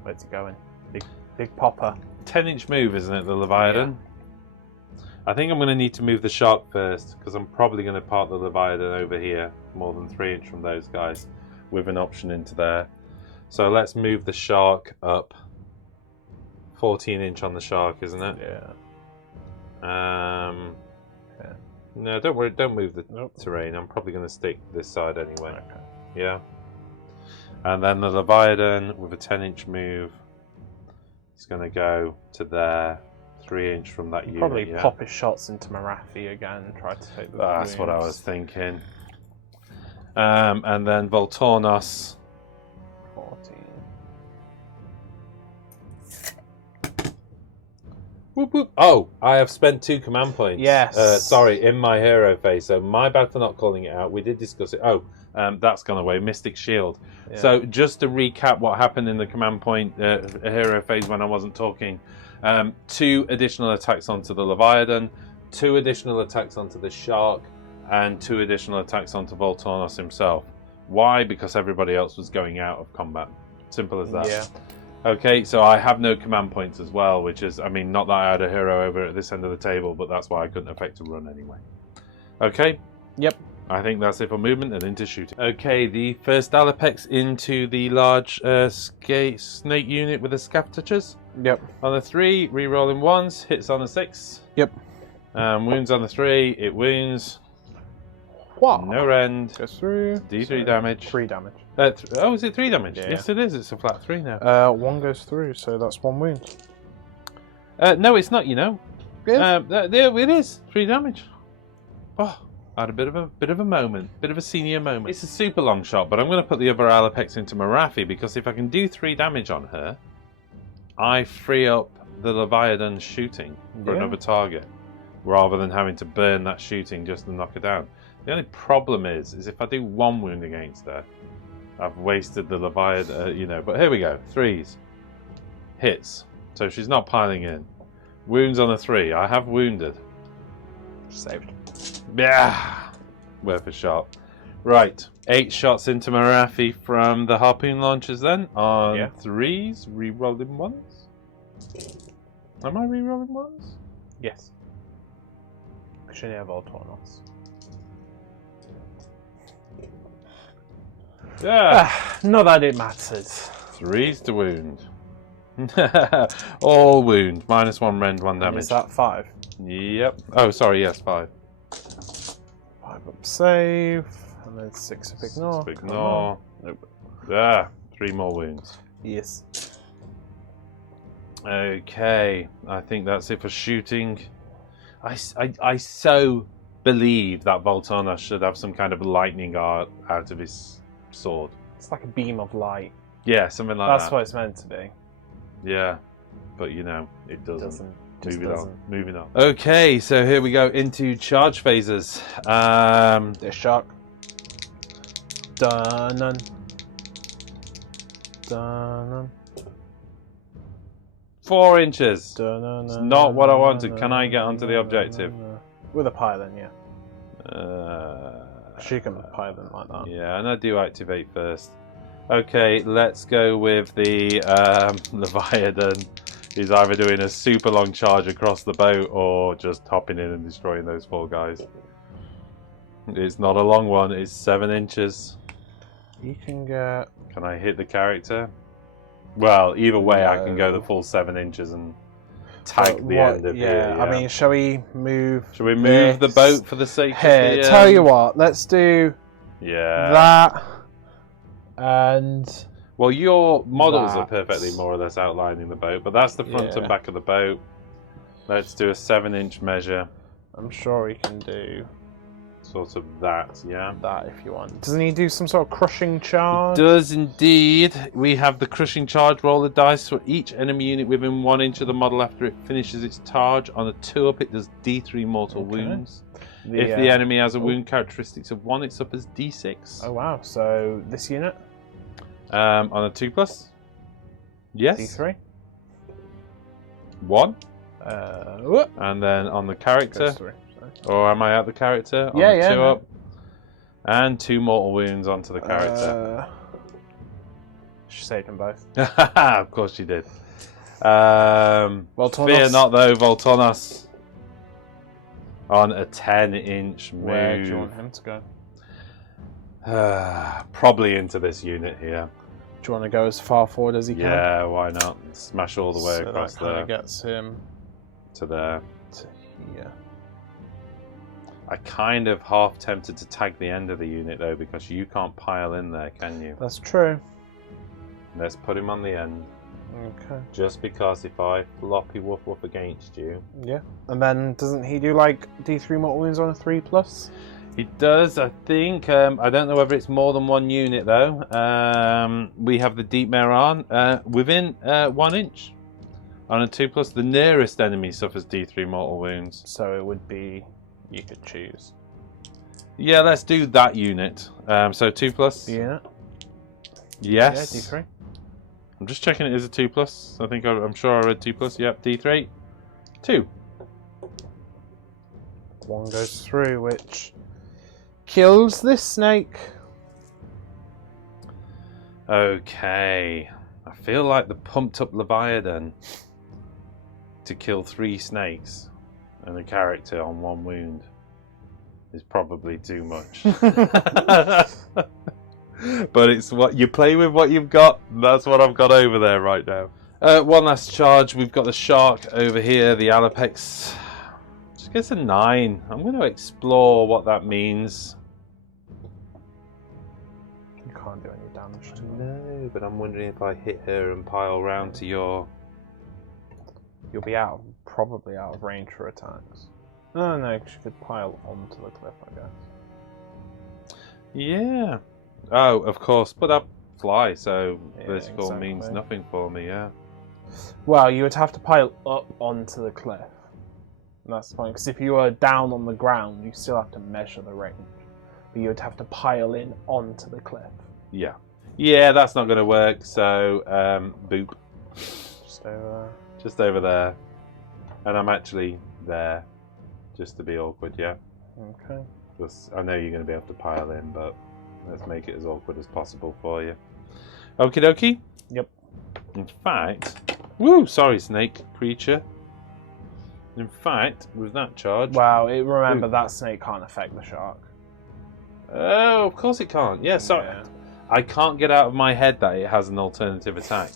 Where's it going? Big popper. 10-inch move, isn't it, the Leviathan? I think I'm going to need to move the shark first, because I'm probably going to park the Leviathan over here, more than 3 inch from those guys, with an option into there. So let's move the shark up. 14 inch on the shark, isn't it? Yeah. No, don't worry, don't move the terrain. I'm probably going to stick this side anyway. Okay. Yeah. And then the Leviathan with a 10-inch move. It's going to go to there, 3 inch from that unit. Probably pop his shots into Marathi again and try to take the That's what I wounds. was thinking. And then Voltornos. 14. Whoop, whoop. Oh, I have spent 2 command points. Yes. Sorry, in my hero phase. So my bad for not calling it out. We did discuss it. Oh, that's gone away. Mystic Shield. Yeah. So just to recap what happened in the command point hero phase when I wasn't talking. 2 additional attacks onto the Leviathan, 2 additional attacks onto the Shark, and 2 additional attacks onto Voltornos himself. Why? Because everybody else was going out of combat. Simple as that. Yeah. Okay, so I have no command points as well, which is, I mean, not that I had a hero over at this end of the table, but that's why I couldn't affect a run anyway. Okay? Yep. I think that's it for movement and into shooting. Okay, the first Alapex into the large snake unit with the scaff touchers. Yep. On the 3, re-rolling 1s, hits on the 6. Yep. Wounds on the 3, it wounds. What? No rend. Goes through. D3 damage. 3 damage. Oh, is it 3 damage? Yeah. Yes, it is. It's a flat 3 now. 1 goes through, so that's 1 wound. No, it's not. You know. There it is. 3 damage. Oh, I had a bit of a moment, bit of a senior moment. It's a super long shot, but I'm going to put the other Alapex into Marathi because if I can do 3 damage on her, I free up the Leviathan shooting for another target, rather than having to burn that shooting just to knock her down. The only problem is if I do 1 wound against her, I've wasted the Leviathan, But here we go. 3s. Hits. So she's not piling in. Wounds on a 3. I have wounded. Saved. Yeah. Worth a shot. Right. 8 shots into Marathi from the harpoon launchers then. On 3s. Re-rolling 1s. Am I re-rolling 1s? Yes. Should have Voltornos. Yeah. Not that it matters. 3s to wound. All wound. -1 rend, 1 damage. Is that 5? Yep. Oh, sorry. Yes, 5. 5 up save. And then 6 up ignore. 6 up ignore. Nope. Ah, 3 more wounds. Yes. Okay. I think that's it for shooting. I so believe that Voltona should have some kind of lightning out of his sword. It's like a beam of light. Yeah, something like that. That's what it's meant to be. Yeah, but you know, it doesn't. Doesn't. Moving on. Okay, so here we go into charge phases. This shock. Dun-nun. Dun-nun. 4 inches. Dun-nun. It's not what I wanted. Can I get onto the objective? With a pilot, yeah. She can pilot like that. Yeah, and I do activate first. Okay, let's go with the Leviathan. He's either doing a super long charge across the boat or just hopping in and destroying those 4 guys. It's not a long one, it's 7 inches. You can get... Can I hit the character? Well, either way, I can go the full 7 inches and tag the end of here. Yeah, I mean, shall we move... Shall we move the boat for the sake of the... Tell you what, let's do... Yeah. That... And... Well, your models are perfectly more or less outlining the boat, but that's the front and back of the boat. Let's do a 7-inch measure. I'm sure we can do... Sort of that, yeah. That if you want. Doesn't he do some sort of crushing charge? It does indeed. We have the crushing charge. Roll the dice for each enemy unit within 1 inch of the model after it finishes its charge. On a 2-up, it does D3 mortal wounds. If the enemy has a wound characteristics of 1, it suffers D6. Oh wow! So this unit on a 2+, yes. D3. 1. And then on the character. Or am I at the character? On Yeah, the 2-up. And 2 mortal wounds onto the character. She saved them both. Of course she did. Voltornos. Fear not though, Voltornos. On a 10-inch move. Where do you want him to go? Probably into this unit here. Do you want to go as far forward as he can? Yeah, why not? Smash all the way across that kind of gets him to there. To here. I kind of half tempted to tag the end of the unit though, because you can't pile in there, can you? That's true. Let's put him on the end. Okay. Just because if I floppy woof woof against you. Yeah. And then doesn't he do like D3 mortal wounds on a 3+? He does, I think. I don't know whether it's more than 1 unit though. We have the Deep Mare on within 1 inch. On a 2+, the nearest enemy suffers D3 mortal wounds. So it would be... You could choose. Yeah, let's do that unit. So 2+. Yeah. Yes. Yeah, D3. I'm just checking it is a 2+. I think I'm sure I read 2+. Yep, D3. 2. 1 goes through, which kills this snake. Okay. I feel like the pumped up Leviathan to kill 3 snakes and a character on 1 wound is probably too much. But it's what you play with, what you've got. That's what I've got over there right now. 1 last charge. We've got the shark over here, the Alapex. Just gets a 9. I'm going to explore what that means. You can't do any damage to her. No, but I'm wondering if I hit her and pile round to your... You'll be probably out of range for attacks. No, because you could pile onto the cliff, I guess. Yeah. Oh, of course. But I fly, so Yeah, vertical exactly. means nothing for me, yeah. Well, you would have to pile up onto the cliff. And that's the point, because if you were down on the ground, you still have to measure the range. But you would have to pile in onto the cliff. Yeah. Yeah, that's not going to work, so boop. Just over Just over there. And I'm actually there, just to be awkward, yeah? there. Okay. Because I know you're going to be able to pile in, but let's make it as awkward as possible for you. Okie dokie? Yep. In fact... Woo! Sorry, snake creature. In fact, with that charge... Wow, remember that snake can't affect the shark. Oh, of course it can't. Yeah, sorry. Yeah. I can't get out of my head that it has an alternative attack,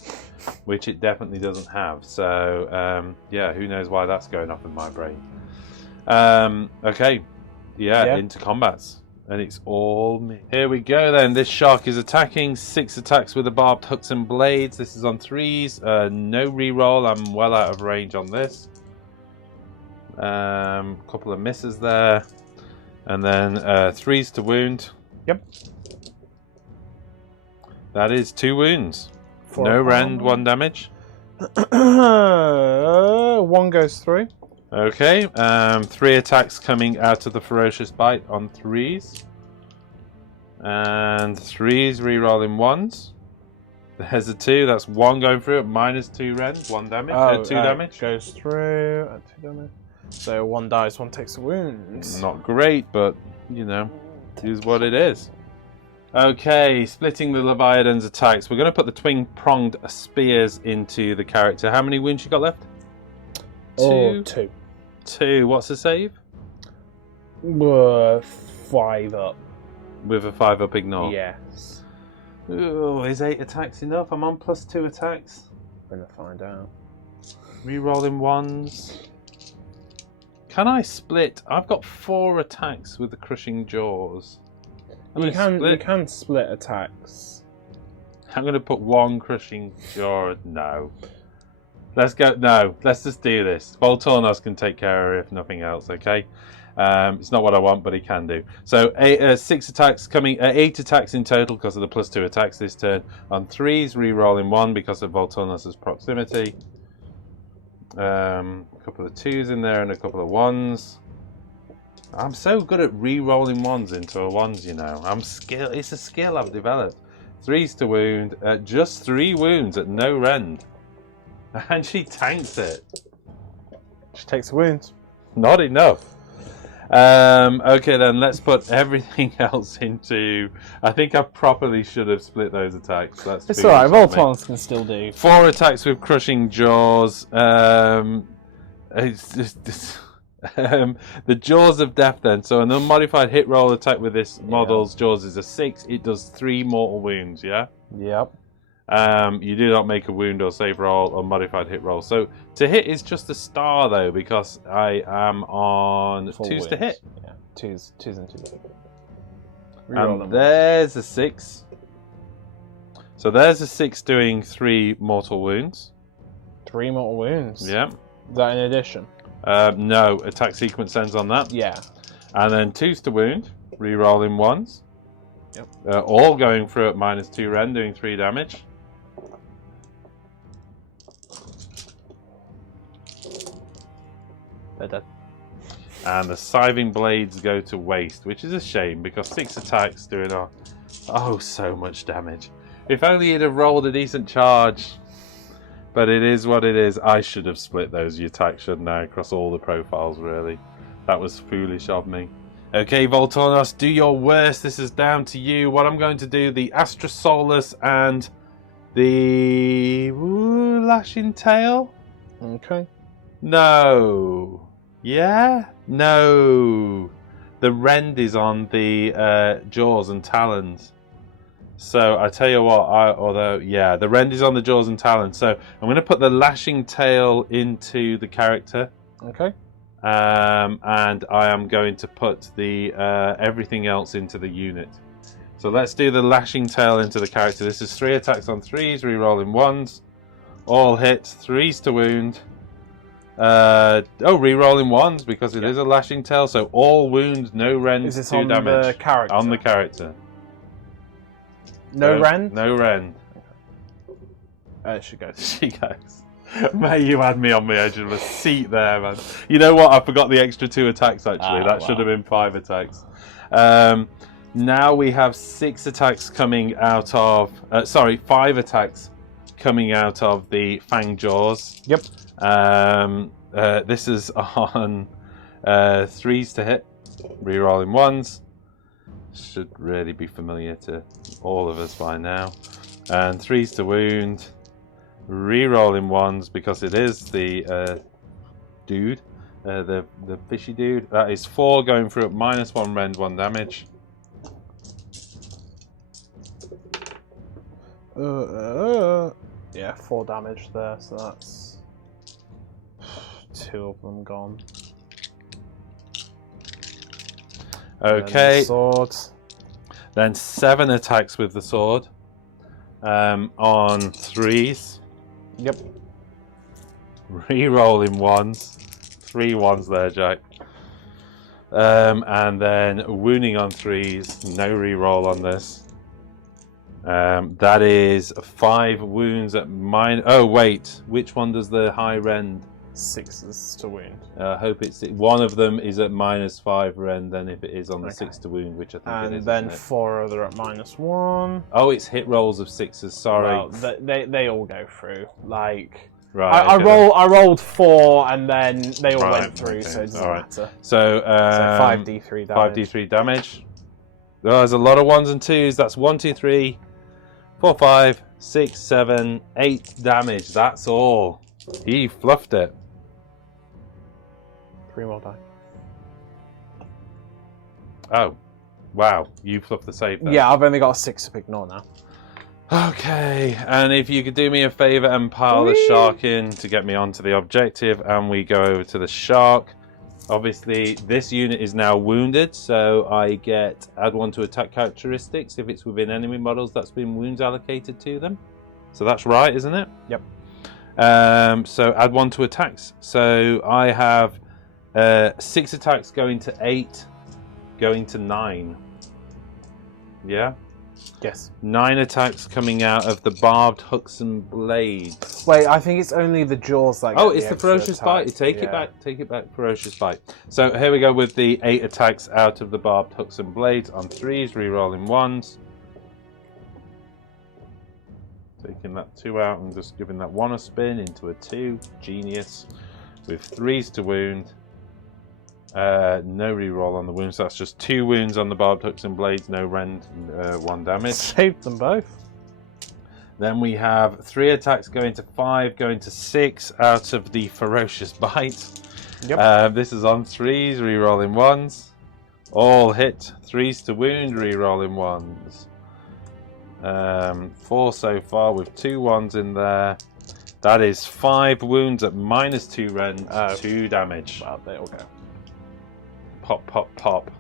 which it definitely doesn't have. So, yeah, who knows why that's going off in my brain. Okay. Yeah, into combats. And it's all me. Here we go then. This shark is attacking. 6 attacks with the barbed hooks and blades. This is on 3s. No reroll. I'm well out of range on this. Couple of misses there. And then 3s to wound. Yep. That is 2 wounds. 4 no armor. rend, 1 damage. 1 goes through. Okay, 3 attacks coming out of the ferocious bite on 3s. And 3s re-rolling 1s. There's a 2, that's 1 going through at -2 rend, 1 damage, 2 damage. Goes through at 2 damage. So 1 dies, 1 takes the wounds. Not great, but, you know, is what it is. Okay, splitting the Leviathan's attacks. We're going to put the twin-pronged spears into the character. How many wounds you got left? 2. 2. 2. What's the save? 5 up. With a 5 up ignore. Yes. Ooh, is 8 attacks enough? I'm on +2 attacks. We're gonna find out. Rerolling 1s. Can I split? I've got 4 attacks with the crushing jaws. You can split attacks. I'm going to put 1 crushing jaw. No. Let's go. No, let's just do this. Voltornos can take care of it if nothing else, okay? It's not what I want, but he can do. So 6 attacks coming, 8 attacks in total because of the +2 attacks this turn. On 3s, re-rolling 1 because of Voltornos' proximity. A couple of 2s in there and a couple of 1s. I'm so good at re-rolling 1s into a 1s, you know. It's a skill I've developed. 3s to wound, just 3 wounds at no rend. And she tanks it. She takes the wounds. Not enough. Okay then, let's put everything else into... I think I properly should have split those attacks. It's alright, Voltons can still do. 4 attacks with crushing jaws. It's just... the Jaws of Death then. So an unmodified hit roll attack with this model's Jaws is a 6. It does 3 mortal wounds, yeah? Yep. You do not make a wound or save roll or modified hit roll. So to hit is just a star though, because I am on 2s to hit. Yeah, 2s and 2s. And there's a 6. So there's a 6 doing 3 mortal wounds. 3 mortal wounds? Yeah. Is that in addition? No, attack sequence ends on that. Yeah. And then 2s to wound, re-rolling 1s. Yep. All going through at -2 rend, doing 3 damage. They're dead. And the scything blades go to waste, which is a shame because 6 attacks doing so much damage. If only he'd have rolled a decent charge. But it is what it is. I should have split those attacks, shouldn't I? Across all the profiles, really. That was foolish of me. Okay, Voltornos, do your worst. This is down to you. What I'm going to do, the Astra Solus and the Lashing Tail? Okay. No. Yeah? No. The rend is on the jaws and talons. So I tell you what, the rend is on the jaws and talons. So I'm going to put the Lashing Tail into the character. Okay. And I am going to put the everything else into the unit. So let's do the Lashing Tail into the character. This is 3 attacks on 3s, re-rolling 1s. All hits, 3s to wound. Re-rolling 1s because it is a Lashing Tail. So all wounds, no rend, 2 damage. The character? On the character. No rend? No rend. She goes. She goes. Mate, you had me on the edge of a seat there, man. You know what? I forgot the extra 2 attacks, actually. That should have been 5 attacks. Now we have 6 attacks coming out of... 5 attacks coming out of the Fang Jaws. Yep. This is on 3s to hit, rerolling 1s. Should really be familiar to all of us by now. And 3s to wound, rerolling 1s because it is the dude, the fishy dude. That is 4 going through at -1 rend, 1 damage. Yeah, 4 damage there, so that's 2 of them gone. Okay. Sword. Then 7 attacks with the sword on 3s. Yep. Rerolling 1s. 3 1s there, Jack. And then wounding on 3s. No reroll on this. That is 5 wounds at mine. Oh, wait. Which one does the high rend? 6s to wound. I hope it's one of them is at -5 rend. Then if it is on the 6 to wound, which I think it is. And then 4 other at -1. Oh, it's hit rolls of 6s. Sorry. Well, they all go through. Like Right. I rolled 4 and then they all went through, so it doesn't matter. So 5d3 damage. 5d3 damage. Oh, there's a lot of 1s and 2s. That's 1, 2, 3, 4, 5, 6, 7, 8 damage. That's all. He fluffed it. 3 more die. Oh, wow. You fluffed the save then. Yeah, I've only got a 6 to ignore now. Okay, and if you could do me a favour and pile the shark in to get me onto the objective, and we go over to the shark. Obviously, this unit is now wounded, so I get add 1 to attack characteristics if it's within enemy models that's been wounds allocated to them. So that's right, isn't it? Yep. So add 1 to attacks. So I have 6 attacks going to 8, going to 9. Yeah? Yes. 9 attacks coming out of the barbed hooks and blades. Wait, I think it's only the jaws that. Oh, it's the ferocious bite. Take it back, ferocious bite. So here we go with the 8 attacks out of the barbed hooks and blades on 3s, rerolling 1s. Taking that 2 out and just giving that 1 a spin into a 2. Genius. With 3s to wound. No reroll on the wounds. So that's just 2 wounds on the barbed hooks and blades. No rend, 1 damage. Saved them both. Then we have 3 attacks going to 5, going to 6 out of the ferocious bite. Yep. This is on 3s, rerolling 1s. All hit. 3s to wound, rerolling 1s. 4 so far with 2 1s in there. That is 5 wounds at -2 rend, 2 damage. Well, they all go. Pop, pop, pop.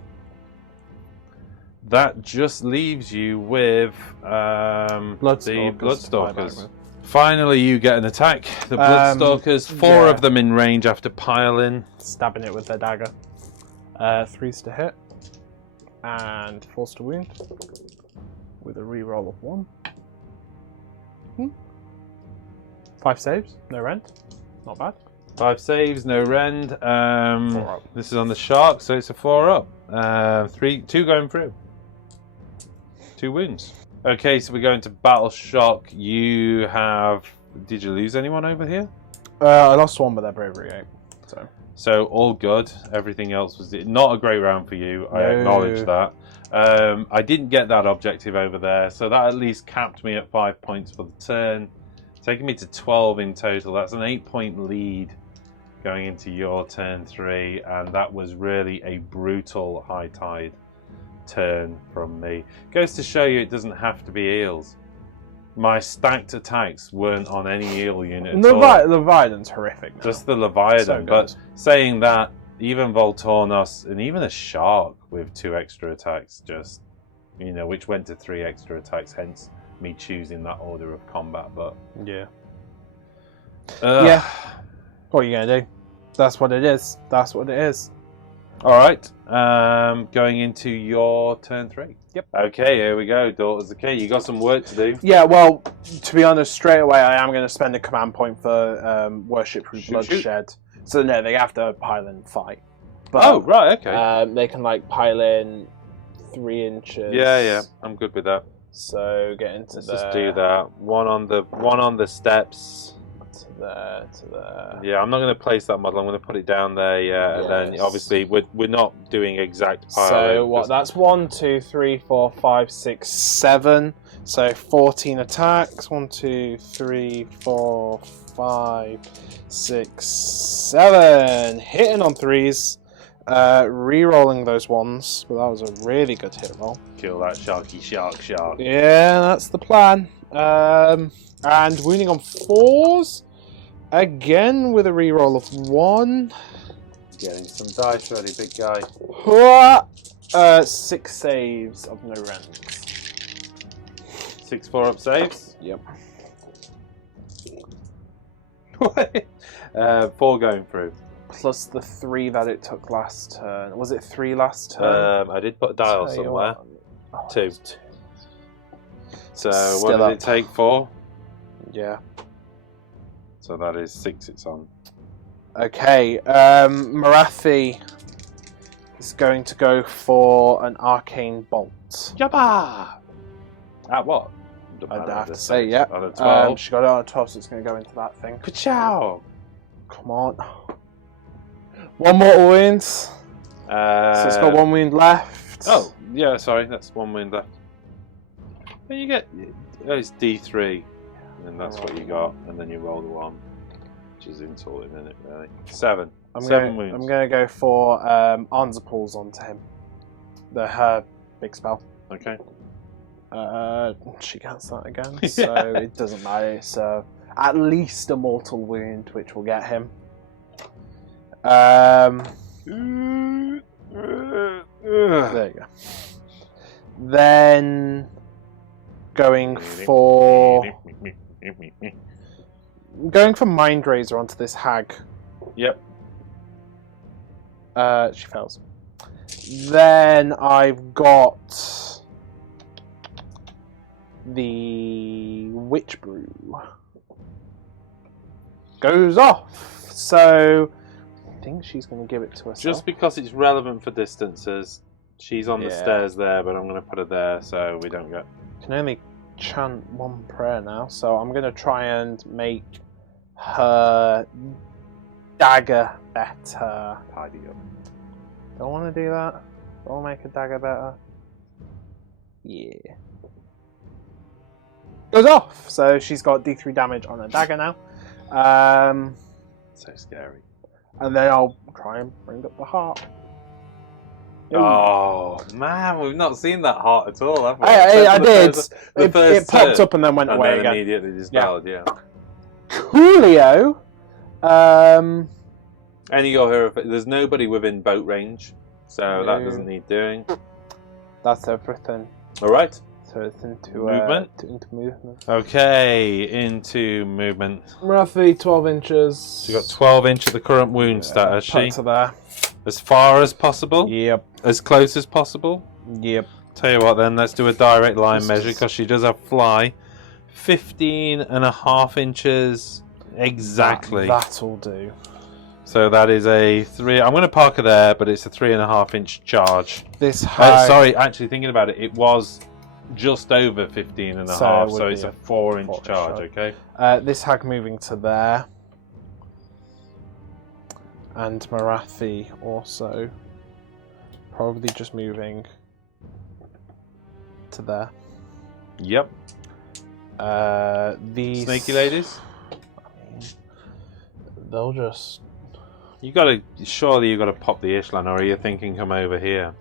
That just leaves you with the Bloodstalkers. Finally, you get an attack. The Bloodstalkers, 4 of them in range after piling. Stabbing it with their dagger. 3s to hit. And 4s to wound. With a reroll of 1. 5 saves, no rend. Not bad. 5 saves, no rend. 4 up. This is on the shark, so it's a 4 up. 2 going through. 2 wounds. Okay, so we're going to Battle Shock. You have... Did you lose anyone over here? I lost 1 with their bravery 8. So all good. Everything else was not a great round for you. I acknowledge that. I didn't get that objective over there, so that at least capped me at 5 points for the turn, taking me to 12 in total. That's an 8-point lead going into your turn 3, and that was really a brutal high tide turn from me. Goes to show you it doesn't have to be eels. My stacked attacks weren't on any eel unit at all. Leviathan's horrific now. Just the Leviathan, So but saying that, even Voltornos and even a shark with 2 extra attacks, just, you know, which went to 3 extra attacks, hence me choosing that order of combat. But yeah. yeah. What are you gonna do? That's what it is. That's what it is. All right. Going into your turn 3. Yep. Okay, here we go. Daughters of Khaine. You got some work to do. Yeah, well, to be honest, straight away I am going to spend a command point for worship through bloodshed. So no, they have to pile in fight. But, oh, right, okay. They can like pile in 3 inches. Yeah, I'm good with that. So get into Let's there. just do that. One on the steps. To there, to there. Yeah, I'm not going to place that model. I'm going to put it down there. Yeah, and then obviously we're not doing exact piling. So what? That's 1, 2, 3, 4, 5, 6, 7. So 14 attacks. 1, 2, 3, 4, 5, 6, 7. Hitting on 3s. Re-rolling those ones, but that was a really good hit roll. Kill that sharky shark. Yeah, that's the plan. And wounding on 4s. Again with a re-roll of 1. Getting some dice ready, big guy. 6 saves of no ranks. 6 4-up saves. Yep. 4 going through. Plus the 3 that it took last turn. Was it 3 last turn? I did put a dial Tell you somewhere. what. 2. So Still what did up. it take? 4. Yeah. So that is 6 it's on. Okay, Marathi is going to go for an arcane bolt. Yabba! At what? I'd have to say, yeah. On a 12. She got it on a 12, so it's going to go into that thing. Ka-chow! Come on. 1 mortal wound. So it's got 1 wound left. Oh, yeah, sorry, that's 1 wound left. Well, you get... Oh, it's D3. And that's what you got, and then you roll the 1. Which is insulting, isn't it, really? 7. 7 wounds. I'm going to go for Arms Pulls onto him. Her big spell. Okay. She gets that again, so it doesn't matter. So at least a mortal wound, which will get him. There you go. Then going for Mind Razor onto this hag. Yep. She fails. Then I've got the Witch Brew. Goes off. So I think she's going to give it to herself. Just because it's relevant for distances, she's on the stairs there, but I'm going to put her there so we don't get... Can only chant 1 prayer now, so I'm going to try and make her dagger better. Tidy up. Don't want to do that. Don't want to make a dagger better. Yeah. Goes off! So she's got D3 damage on her dagger now. So scary. And then I'll try and bring up the heart. Oh, man, we've not seen that heart at all, have we? I did. The It popped up and then went away then again. Immediately dispelled, yeah. Coolio. And you got her. There's nobody within boat range, so that doesn't need doing. That's everything. All right. So it's into Movement? Into movement. Okay, into movement. Roughly 12 inches. So you got 12 inch at the current wound stat, has she? To there. As far as possible? Yep. As close as possible? Yep. Tell you what then, let's do a direct line measure because she does have fly. 15.5 inches exactly. That'll do. So that is a 3. I'm going to park her there, but it's a 3.5 inch charge. This high. Sorry, actually thinking about it, it was just over 15.5, so it's a 4 inch charge, okay? This hag moving to there. And Marathi also. Probably just moving to there. Yep. These Snaky ladies? I mean, they'll just... Surely you got to pop the Ishlan, or are you thinking come over here?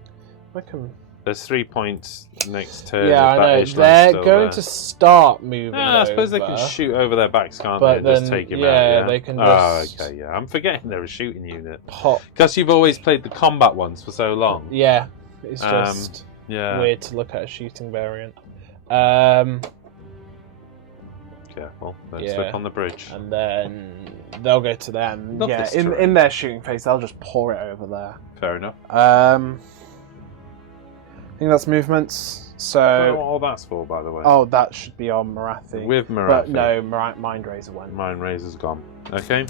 I can... There's 3 points next turn. Yeah, I know. They're going to start moving. I suppose they can shoot over their backs, can't but they? Then, just take him out. Yeah, they can just... Oh, okay, yeah. I'm forgetting they're a shooting unit. Pop. Because you've always played the combat ones for so long. Yeah, it's just weird to look at a shooting variant. Careful, don't slip on the bridge. And then they'll go to them. Love yeah, in their shooting phase, they'll just pour it over there. Fair enough. I think that's movements. I don't know So, what all that's for, by the way. oh, that should be on Marathi. With Marathi. But no, Mind Razor went. Mind Razor's gone. Okay.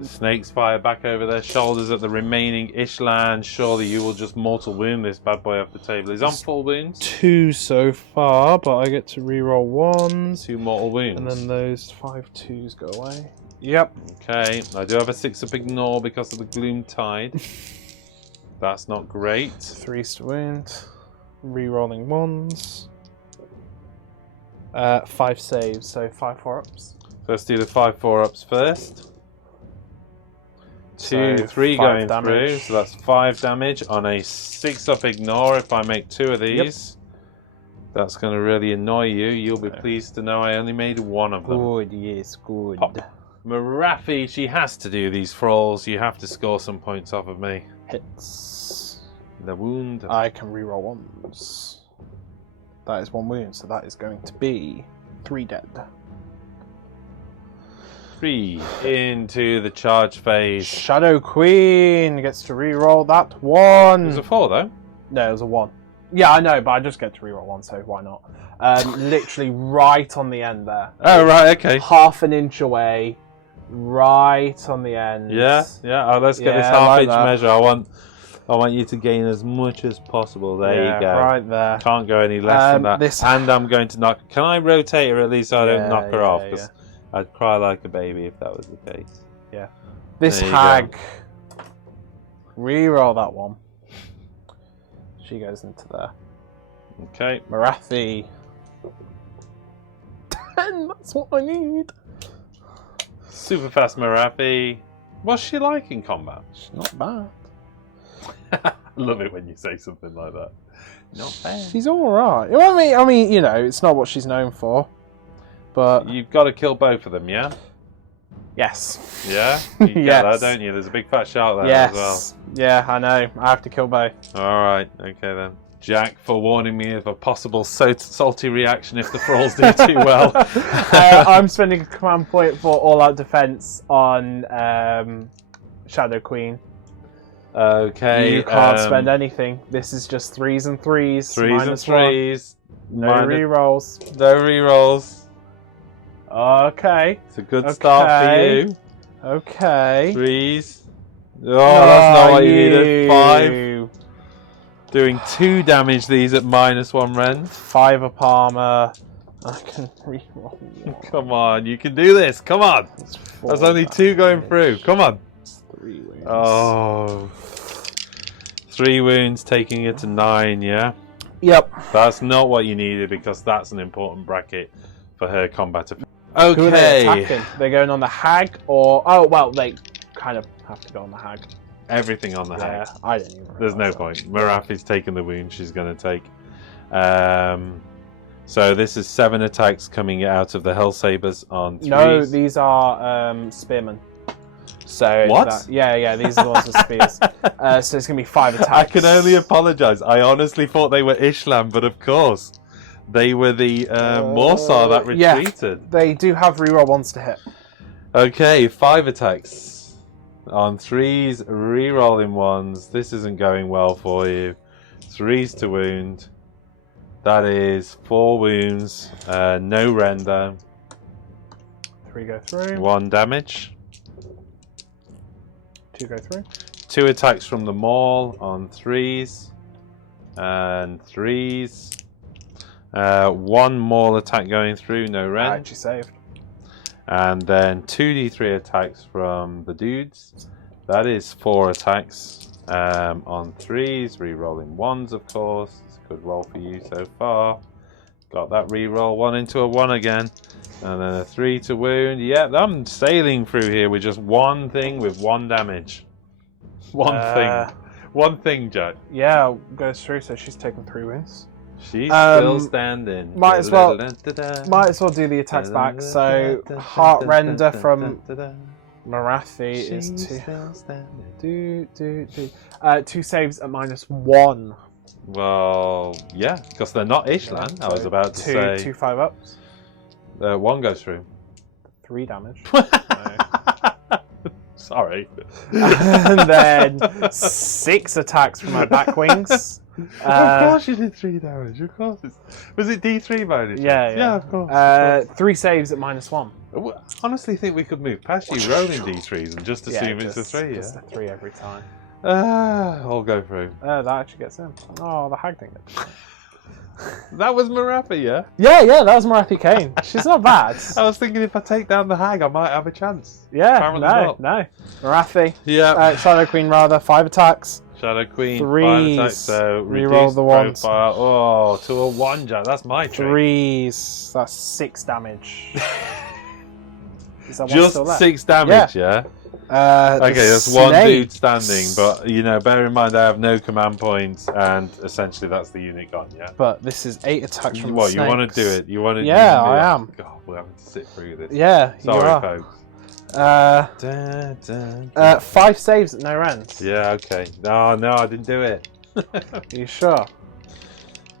Snakes fire back over their shoulders at the remaining Ishlan. Surely you will just mortal wound this bad boy off the table. He's on full wounds. 2 so far, but I get to reroll 1s. 2 mortal wounds. And then those 5 2s go away. Yep. Okay. I do have a 6 up ignore because of the Gloom Tide. That's not great. 3s to wound. Rerolling 1s. 5 saves, so 5 4-ups. Let's do the 5 4-ups first. 2, So 3 5 going damage. through, so that's 5 damage on a 6 up ignore. If I make 2 of these, that's going to really annoy you. You'll be pleased to know I only made 1 of them. Good, yes, good. Pop. Marathi, she has to do these thralls. You have to score some points off of me. Hits. The wound. I can reroll 1s. That is 1 wound, so that is going to be 3 dead. 3 into the charge phase. Shadow Queen gets to reroll that 1. It was a 4 though. No, it was a 1. Yeah, I know, but I just get to reroll 1, so why not? Literally right on the end there. Oh right, okay. Half an inch away, right on the end. Yeah. Oh, let's get this Yeah, half like inch that. measure. I want you to gain as much as possible. There Yeah, you go. right there. Can't go any less than that. This- And I'm going to knock. Can I rotate her at least so I don't knock her off? yeah. Because I'd cry like a baby if that was the case. This There you hag. Reroll that 1. She goes into there. Okay. Marathi. 10, that's what I need. Super fast Marathi. What's she like in combat? She's not bad. Love it when you say something like that. Not bad. She's alright. I mean, you know, it's not what she's known for. But You've got to kill both of them, yeah? yes. Yeah? You get Yes. that, don't you? There's a big fat shark there Yes. as well. Yeah, I know. I have to kill both. Alright, okay then. Jack for warning me of a possible salty reaction if the thralls do too well. I'm spending a command point for all-out defense on Shadow Queen. Okay. You can't spend anything. This is just 3s and 3s. 3s and -1. 3s. No rerolls. No rerolls. Okay. It's a good start for you. Okay. 3s. Oh, that's not what you needed. 5. Doing 2 damage these at -1 rend. 5 up armor. I can reroll 1. Come on, you can do this. Come on. That's only 2 going through. Come on. 3 wounds. Oh. 3 wounds, taking it to 9, yeah? Yep. That's not what you needed because that's an important bracket for her combat. Who are they Okay. attacking? They're going on the hag or... Oh, well, they kind of have to go on the hag. Everything on the Yeah, hag. I don't even There's no realise point. Marafi's taken the wound she's going to take. So this is 7 attacks coming out of the Hellsabers on 3s. No, these are spearmen. So What? Yeah, these are the ones with spears. So it's going to be 5 attacks. I can only apologise. I honestly thought they were Ishlam, but of course they were the Morsar that yeah. retreated. They do have reroll 1s to hit. Okay, 5 attacks on 3s, rerolling 1s. This isn't going well for you. 3s to wound. That is 4 wounds, no render. 3 go through. 1 damage. 2 go through. 2 attacks from the maul on 3s and 3s. 1 maul attack going through, no I rend. actually saved. And then 2d3 attacks from the dudes. That is 4 attacks on 3s, re-rolling 1s of course. It's a good roll for you so far. Got that re-roll 1 into a 1 again. And then a 3 to wound. Yeah, I'm sailing through here with just one thing with 1 damage. One thing, Jack. Yeah, goes through, so she's taken 3 wounds. She's still standing. Might as well do the attacks back. So heart render from Marathi is 2 saves at -1. Well, yeah, because they're not Ishlan. I was about to say. 2 5-ups. 1 goes through. 3 damage. Sorry. And then 6 attacks from my back wings. Of course you did 3 damage. Of course. Was it D3 minus? Yeah. Yeah, of course. 3 saves at -1. I honestly think we could move past you rolling D3s and just assume it's a 3. Just a 3 every time. I'll go through. That actually gets in. Oh, the hag didn't get in. That was Marathi, yeah? Yeah, that was Marathi Khaine. She's not bad. I was thinking if I take down the hag, I might have a chance. Yeah, Apparently not. no. Marathi. Yeah. Shadow Queen, rather. 5 attacks. Shadow Queen, 3s. 5 attacks, so Reroll reduce the ones. profile. Oh, to a 1, Jack. That's my trick. 3s. That's 6 damage. Is that one Just still left? 6 damage, yeah? Okay, that's one dude standing, but bear in mind I have no command points, and essentially that's the unit gone, yeah? But this is 8 attacks from What, the you want to snakes. do it? You want to? Yeah, I am. God, we're having to sit through this. Yeah, you Sorry, are. folks. 5 saves at no rends. Yeah, okay. No, I didn't do it. Are you sure?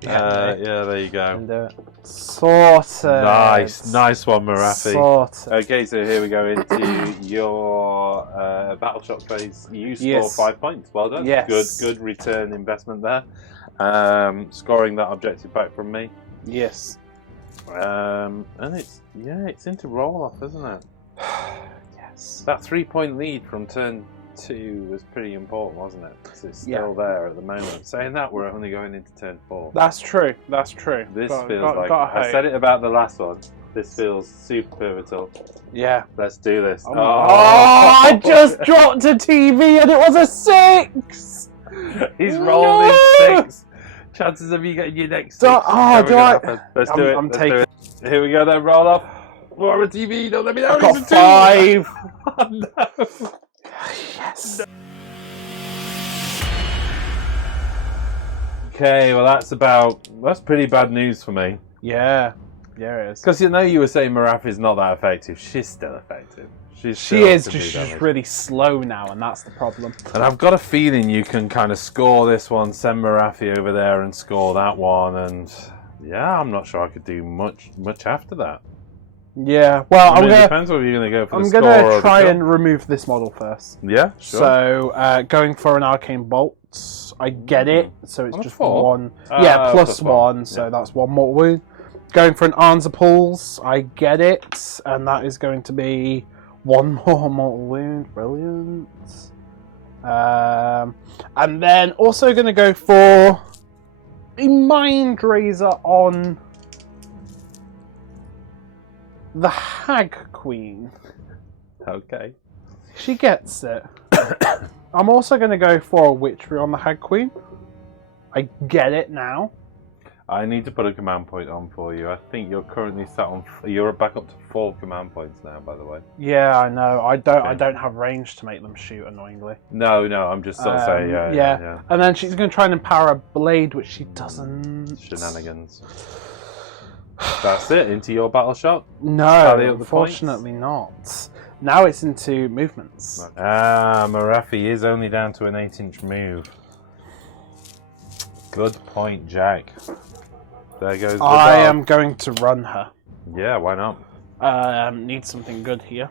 Yeah, there you go. Didn't do it. Sorted. Nice one, Marathi. Sorted. Okay, so here we go into your battle shot phase. You score 5 points. Well done. Yes. Good return investment there. Scoring that objective back from me. Yes. And it's into roll off, isn't it? Yes. That 3-point lead from turn 2 was pretty important, wasn't it? Because it's still there at the moment. Saying that, we're only going into turn 4. That's true. This Feels like I said it about the last one. This feels super pivotal. Yeah. Let's do this. Oh, I just dropped a TV and it was a 6. He's rolling 6. Chances of you getting your next 6. Let's do it. I'm taking. Here we go then. Roll off. More of a TV. Don't let me know. I got 5. Oh, no. Yes. Okay, well that's pretty bad news for me. Yeah. Yeah, it is. Because you were saying Marafi's not that effective. She's still effective. She is just really slow now, and that's the problem. And I've got a feeling you can kind of score this one, send Marafi over there and score that one, and yeah, I'm not sure I could do much after that. Yeah, well, it depends whether you're going to go for the score. I'm going to try and remove this model first. Yeah, sure. So, going for an Arcane Bolt, I get it. So it's just 4? 1. Yeah, plus 1, so that's 1 mortal wound. Going for an Arnza Pools, I get it. And that is going to be 1 more mortal wound. Brilliant. And then also going to go for a Mind Razor on the Hag Queen. Okay. She gets it. I'm also going to go for a Witchery on the Hag Queen. I get it now. I need to put a command point on for you. I think you're currently sat on. You're back up to 4 command points now, by the way. Yeah, I know. I don't have range to make them shoot. Annoyingly. No. I'm just sort of saying. Yeah. And then she's going to try and empower a blade, which she doesn't. Shenanigans. That's it. Into your battle shot. No, unfortunately not. Now it's into movements. Marafi is only down to an 8-inch move. Good point, Jack. There goes the I dog. am going to run her. Yeah, why not? Need something good here.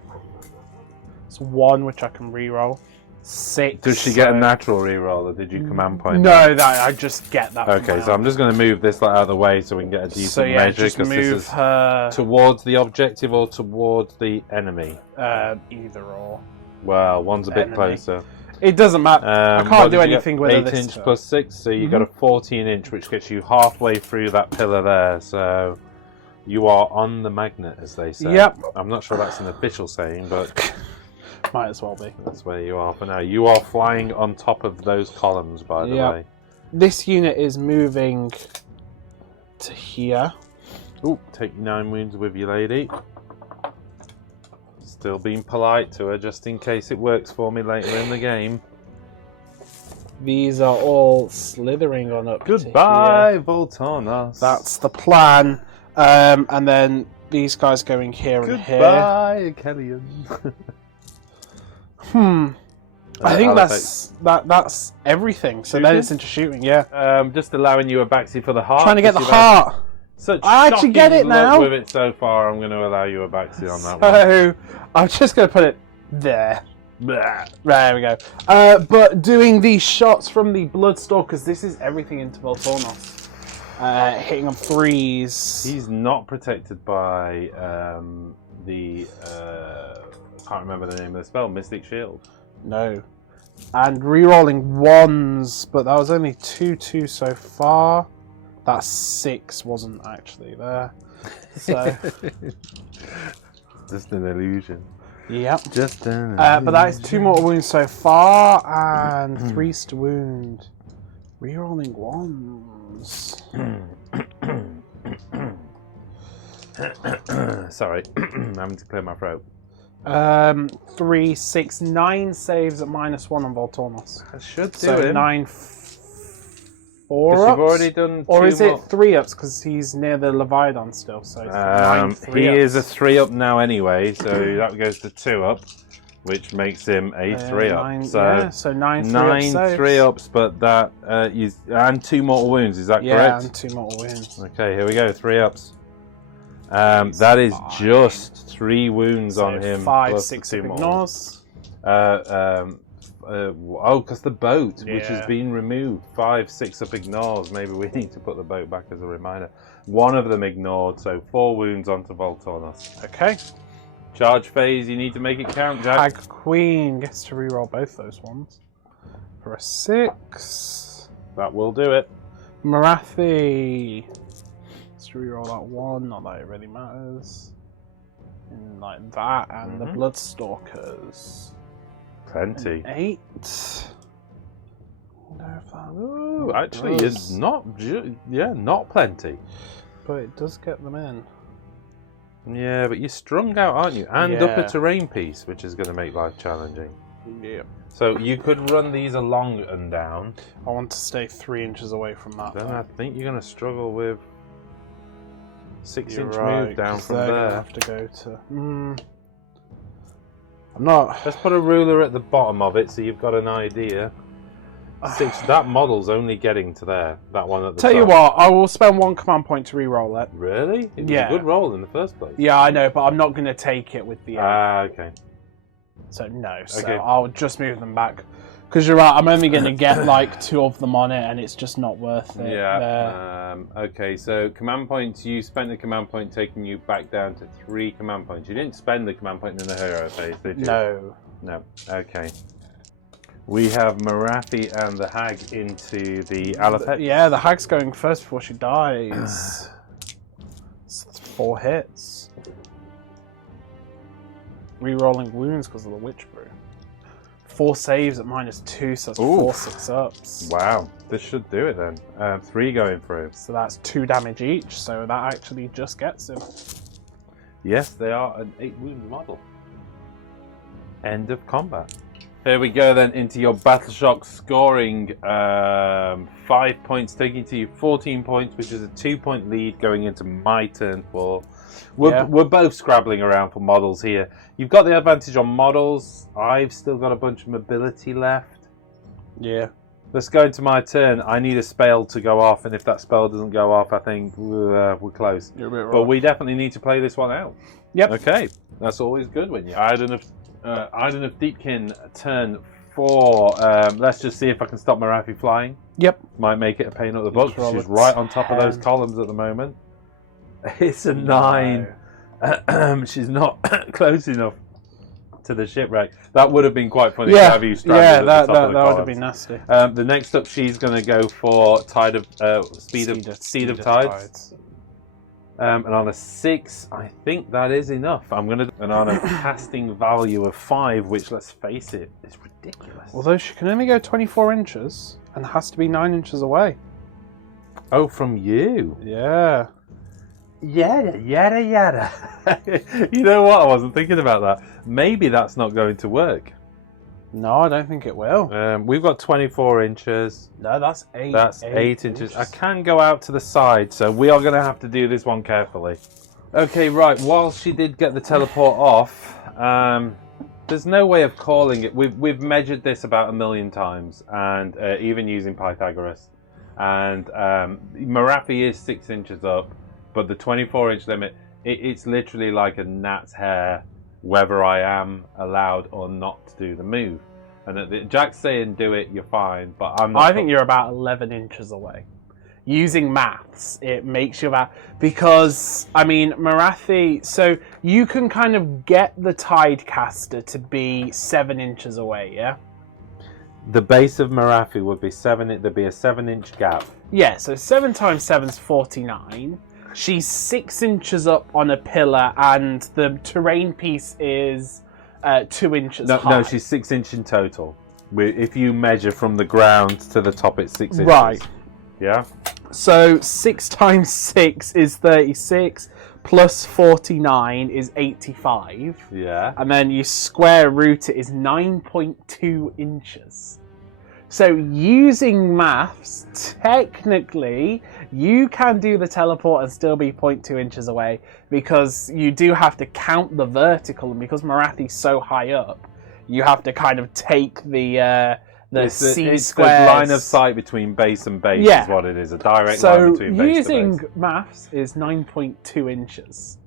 It's 1, which I can reroll. 6. Did she get a natural reroll, or did you command point? No, I just get that. Okay, so I'm just going to move this out of the way so we can get a decent measure. Just move her towards the objective or towards the enemy. Either or. Well, one's a bit closer. It doesn't matter. I can't do anything with 8-inch plus 6, so you got a 14-inch, which gets you halfway through that pillar there. So you are on the magnet, as they say. Yep. I'm not sure that's an official saying, but might as well be. That's where you are for now. You are flying on top of those columns, by the way. This unit is moving to here. Ooh, take 9 wounds with you, lady. Still being polite to her, just in case it works for me later in the game. These are all slithering on up Goodbye, to here. Voltornos. That's the plan. And then these guys going here and here. Goodbye, Kellyan. I think that's everything. So then it's into shooting, yeah. Just allowing you a backsy for the heart. Trying to get the heart. I actually get it now. With it so far, I'm going to allow you a backsy on that one. So I'm just going to put it there. Blah. There we go. But doing these shots from the Bloodstalkers, this is everything into Voltornos. Hitting them 3s. He's not protected by the... I can't remember the name of the spell. Mystic Shield. No. And rerolling 1s, but that was only 2-2 so far. That 6 wasn't actually there. So... Just an illusion. Yep. Just an but that is 2 mortal wounds so far, and 3 to wound. Rerolling 1s. Sorry, I'm having to clear my throat. 3, 6, 9 saves at -1 on Voltornos. I should do So it. 9 4 Because ups? you've already done Or 2 is more. it 3 ups because he's near the Leviathan still? So it's 9 3 he ups. is a 3 up now anyway, so that goes to 2 up, which makes him a 3 up. 9, So yeah, so 9 3 9 ups saves. 3 ups, but that and 2 mortal wounds. Is that Yeah, correct? and 2 mortal wounds. Okay, here we go. 3 ups. That is fine. just 3 wounds So on him. 5 plus 6 the 2 mortal. ignores. Because the boat, which has Yeah. been removed, 5 6 up ignores. Maybe we need to put the boat back as a reminder. 1 of them ignored, so 4 wounds onto Voltornos. Okay. Charge phase, you need to make it count, Jack. Hag Queen gets to reroll both those ones. For a 6. That will do it. Marathi. Let's reroll that 1, not that it really matters. And like that, and the Bloodstalkers. Plenty. 8. Wonder if that. Ooh, actually, it it's does. not plenty. But it does get them in. Yeah, but you're strung out, aren't you? And up Yeah. a terrain piece, which is going to make life challenging. Yeah. So you could run these along and down. I want to stay 3 inches away from that. Then though. I think you're going to struggle with 6 You're inch right, move down 'cause from they're gonna there. have to go to. I'm not. Let's put a ruler at the bottom of it so you've got an idea. 6. That model's only getting to there. That one at the Tell top. you what, I will spend 1 command point to re-roll it. Really? It was Yeah. a good roll in the first place. Yeah, I know, but I'm not going to take it with the. Okay. So no, so Okay. I'll just move them back. Because you're right, I'm only going to get like 2 of them on it, and it's just not worth it. Yeah. Okay, so command points, you spent the command point taking you back down to 3 command points. You didn't spend the command point in the hero phase, did you? No. No. Okay. We have Marathi and the Hag into the Alapet. Yeah, the hag's going first before she dies. It's 4 hits. Rerolling wounds because of the Witch Brew. 4 saves at -2, so that's 4 6 ups. Wow, this should do it then. 3 going through. So that's 2 damage each, so that actually just gets him. Yes, they are an 8 wound model. End of combat. Here we go then into your Battle Shock scoring. 5 points taking to you 14 points, which is a 2-point lead going into my turn 4. We're both scrabbling around for models here. You've got the advantage on models. I've still got a bunch of mobility left. Yeah. Let's go into my turn. I need a spell to go off, and if that spell doesn't go off, I think we're close. You're a bit But right. we definitely need to play this one out. Yep. Okay, that's always good when you. Idoneth Deepkin, turn 4. Let's just see if I can stop Marathi flying. Yep. Might make it a pain up the butt. roll She's a right on top of those 10. columns at the moment. It's a 9. She's not close enough to the shipwreck. That would have been quite funny to have you stranded at that the top of the would have columns. been nasty. The next up, she's going to go for speed of tides. And on a 6, I think that is enough. And on a casting value of 5, which, let's face it, is ridiculous. Although she can only go 24 inches and has to be 9 inches away. Oh, from you? Yeah. Yada, yada, yada. You know what? I wasn't thinking about that. Maybe that's not going to work. No, I don't think it will. We've got 24 inches. No, that's 8. That's 8 inches. I can go out to the side, so we are going to have to do this one carefully. Okay, right. While she did get the teleport off, there's no way of calling it. We've measured this about 1,000,000 times, and even using Pythagoras. And Marathi is 6 inches up, but the 24-inch limit, it's literally like a gnat's hair whether I am allowed or not to do the move. And Jack's saying do it, you're fine, but I'm not. I think you're about 11 inches away. Using maths, it makes you about... Because, I mean, Morathi... So, you can kind of get the Tidecaster to be 7 inches away, yeah? The base of Morathi would be 7... There'd be a 7-inch gap. Yeah, so 7 times 7 is 49. She's 6 inches up on a pillar, and the terrain piece is 2 inches high. No, she's 6 inches in total. If you measure from the ground to the top, it's 6 inches. Right. Yeah? So 6 times 6 is 36, plus 49 is 85. Yeah. And then you square root it is 9.2 inches. So using maths, technically, you can do the teleport and still be 0.2 inches away, because you do have to count the vertical, and because Morathi's so high up, you have to kind of take the C it's squares. the line of sight between base and base is what it is. A direct line between base So using maths is 9.2 inches.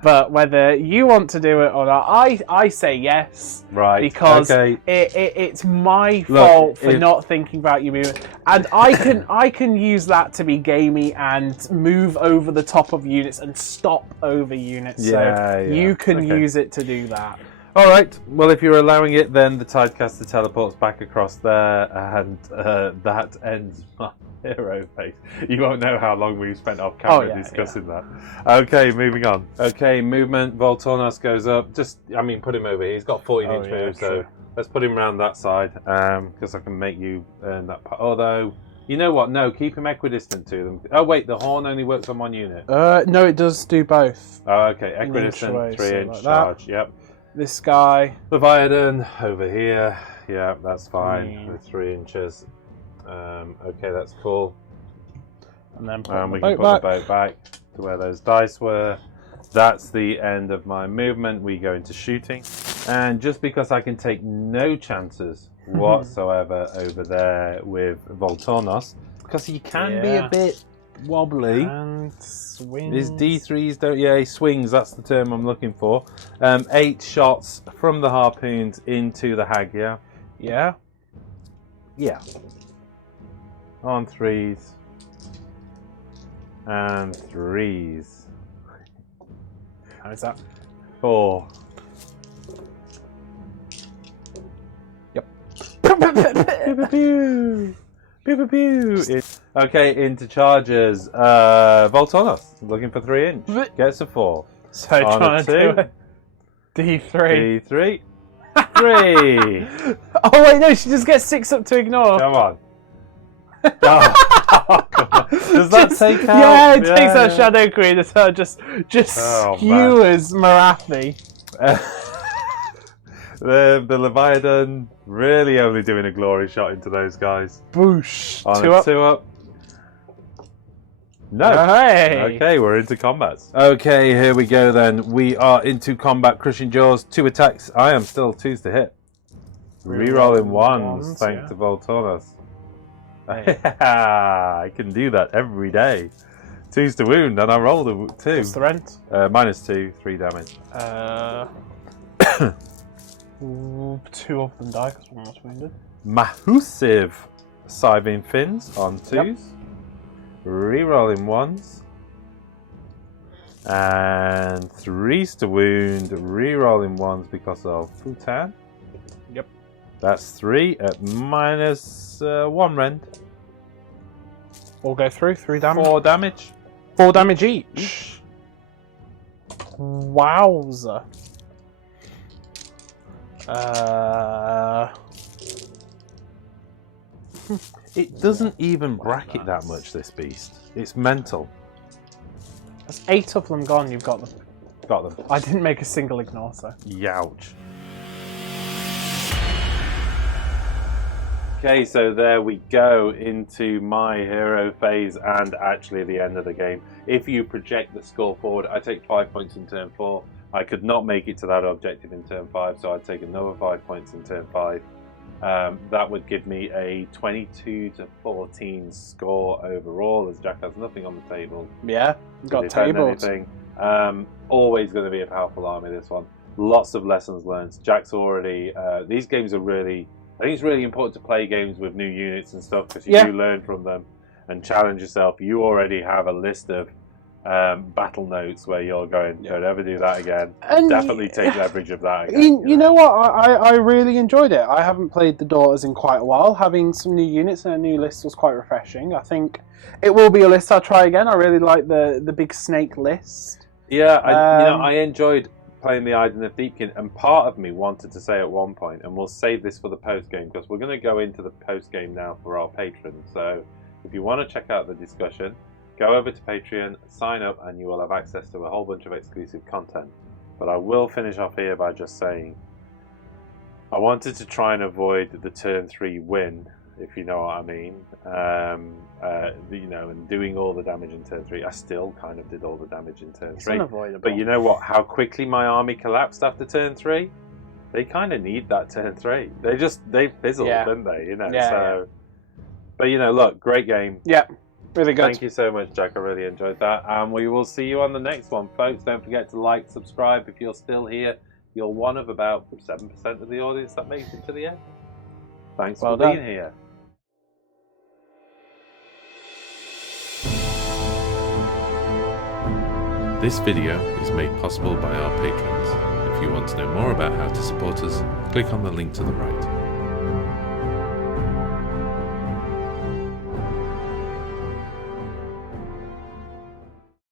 But whether you want to do it or not, I say yes. Right. Because okay. it's my fault for not thinking about your movement. And I can use that to be gamey and move over the top of units and stop over units. So you can use it to do that. Alright, well if you're allowing it, then the Tidecaster teleports back across there, and that ends my hero phase. You won't know how long we've spent off camera discussing that. Okay, moving on. Okay, movement, Voltornos goes up. Put him over here. He's got 14-inch move, so let's put him around that side, because I can make you earn that part. Although, you know what? No, keep him equidistant to them. Oh wait, the horn only works on one unit. No, it does do both. Oh, okay, equidistant, 3-inch charge, yep. This guy. Leviathan over here. Yeah, that's fine. With 3 inches. Okay, that's cool. And then we can put the boat back to where those dice were. That's the end of my movement. We go into shooting. And just because I can take no chances whatsoever over there with Voltornos, because he can be a bit wobbly. And swings. His D3s don't... Yeah, he swings. That's the term I'm looking for. 8 shots from the harpoons into the hag, yeah? Yeah? Yeah. On 3s. And 3s. How is that? 4. Yep. Pew, pew, pew. Okay, into charges. Voltornos, looking for 3-inch. Gets a 4. So trying to do it. D3. D3. 3. Oh wait, no, she just gets 6 up to ignore. Come on. Oh, does that take out? Yeah, it takes out Shadow Queen. So just skewers Morathi. The Leviathan really only doing a glory shot into those guys. Boosh. On 2 up. 2 up. No. Hey. Okay, we're into combat. Okay, here we go then. We are into combat. Crushing Jaws, 2 attacks. I am still 2s to hit. Rerolling 1s, thanks to Voltornos. Hey. I can do that every day. 2s to wound, and I roll the 2. What's the rent? -2, 3 damage. 2 of them die because one was wounded. Mahusive Scything Fins on 2s. Yep. Rerolling 1s. And 3s to wound, rerolling 1s because of Futan. Yep. That's 3 at -1 rend. All go through, 3 damage. 4 damage. 4 damage each. Wowza. It doesn't even bracket that much, this beast. It's mental. That's 8 of them gone, you've got them. Got them. I didn't make a single ignore, so. Youch. Okay, so there we go into my hero phase and actually the end of the game. If you project the score forward, I take 5 points in turn 4. I could not make it to that objective in turn 5, so I'd take another 5 points in turn 5. That would give me a 22 to 14 score overall, as Jack has nothing on the table. Yeah, got tables. Always going to be a powerful army, this one. lots of lessons learned. Jack's already. These games are really. I think it's really important to play games with new units and stuff because you do learn from them and challenge yourself. You already have a list of battle notes where you're going, don't ever do that again. And definitely take leverage of that again. You know what? I really enjoyed it. I haven't played the Daughters in quite a while. Having some new units and a new list was quite refreshing. I think it will be a list I'll try again. I really like the big snake list. Yeah, I enjoyed playing the Idoneth Deepkin, and part of me wanted to say at one point, and we'll save this for the post game because we're going to go into the post game now for our patrons. So if you want to check out the discussion, go over to Patreon, sign up, and you will have access to a whole bunch of exclusive content. But I will finish off here by just saying I wanted to try and avoid the turn 3 win, if you know what I mean. And doing all the damage in turn 3. I still kind of did all the damage in turn 3. It's unavoidable. But you know what? How quickly my army collapsed after turn 3? They kind of need that turn 3. They fizzled, didn't they? But look, great game. Yeah. Really good. Thank you so much, Jack. I really enjoyed that. And we will see you on the next one, folks. Don't forget to like, subscribe if you're still here. You're one of about 7% of the audience that makes it to the end. Thanks for being here. This video is made possible by our patrons. If you want to know more about how to support us, click on the link to the right.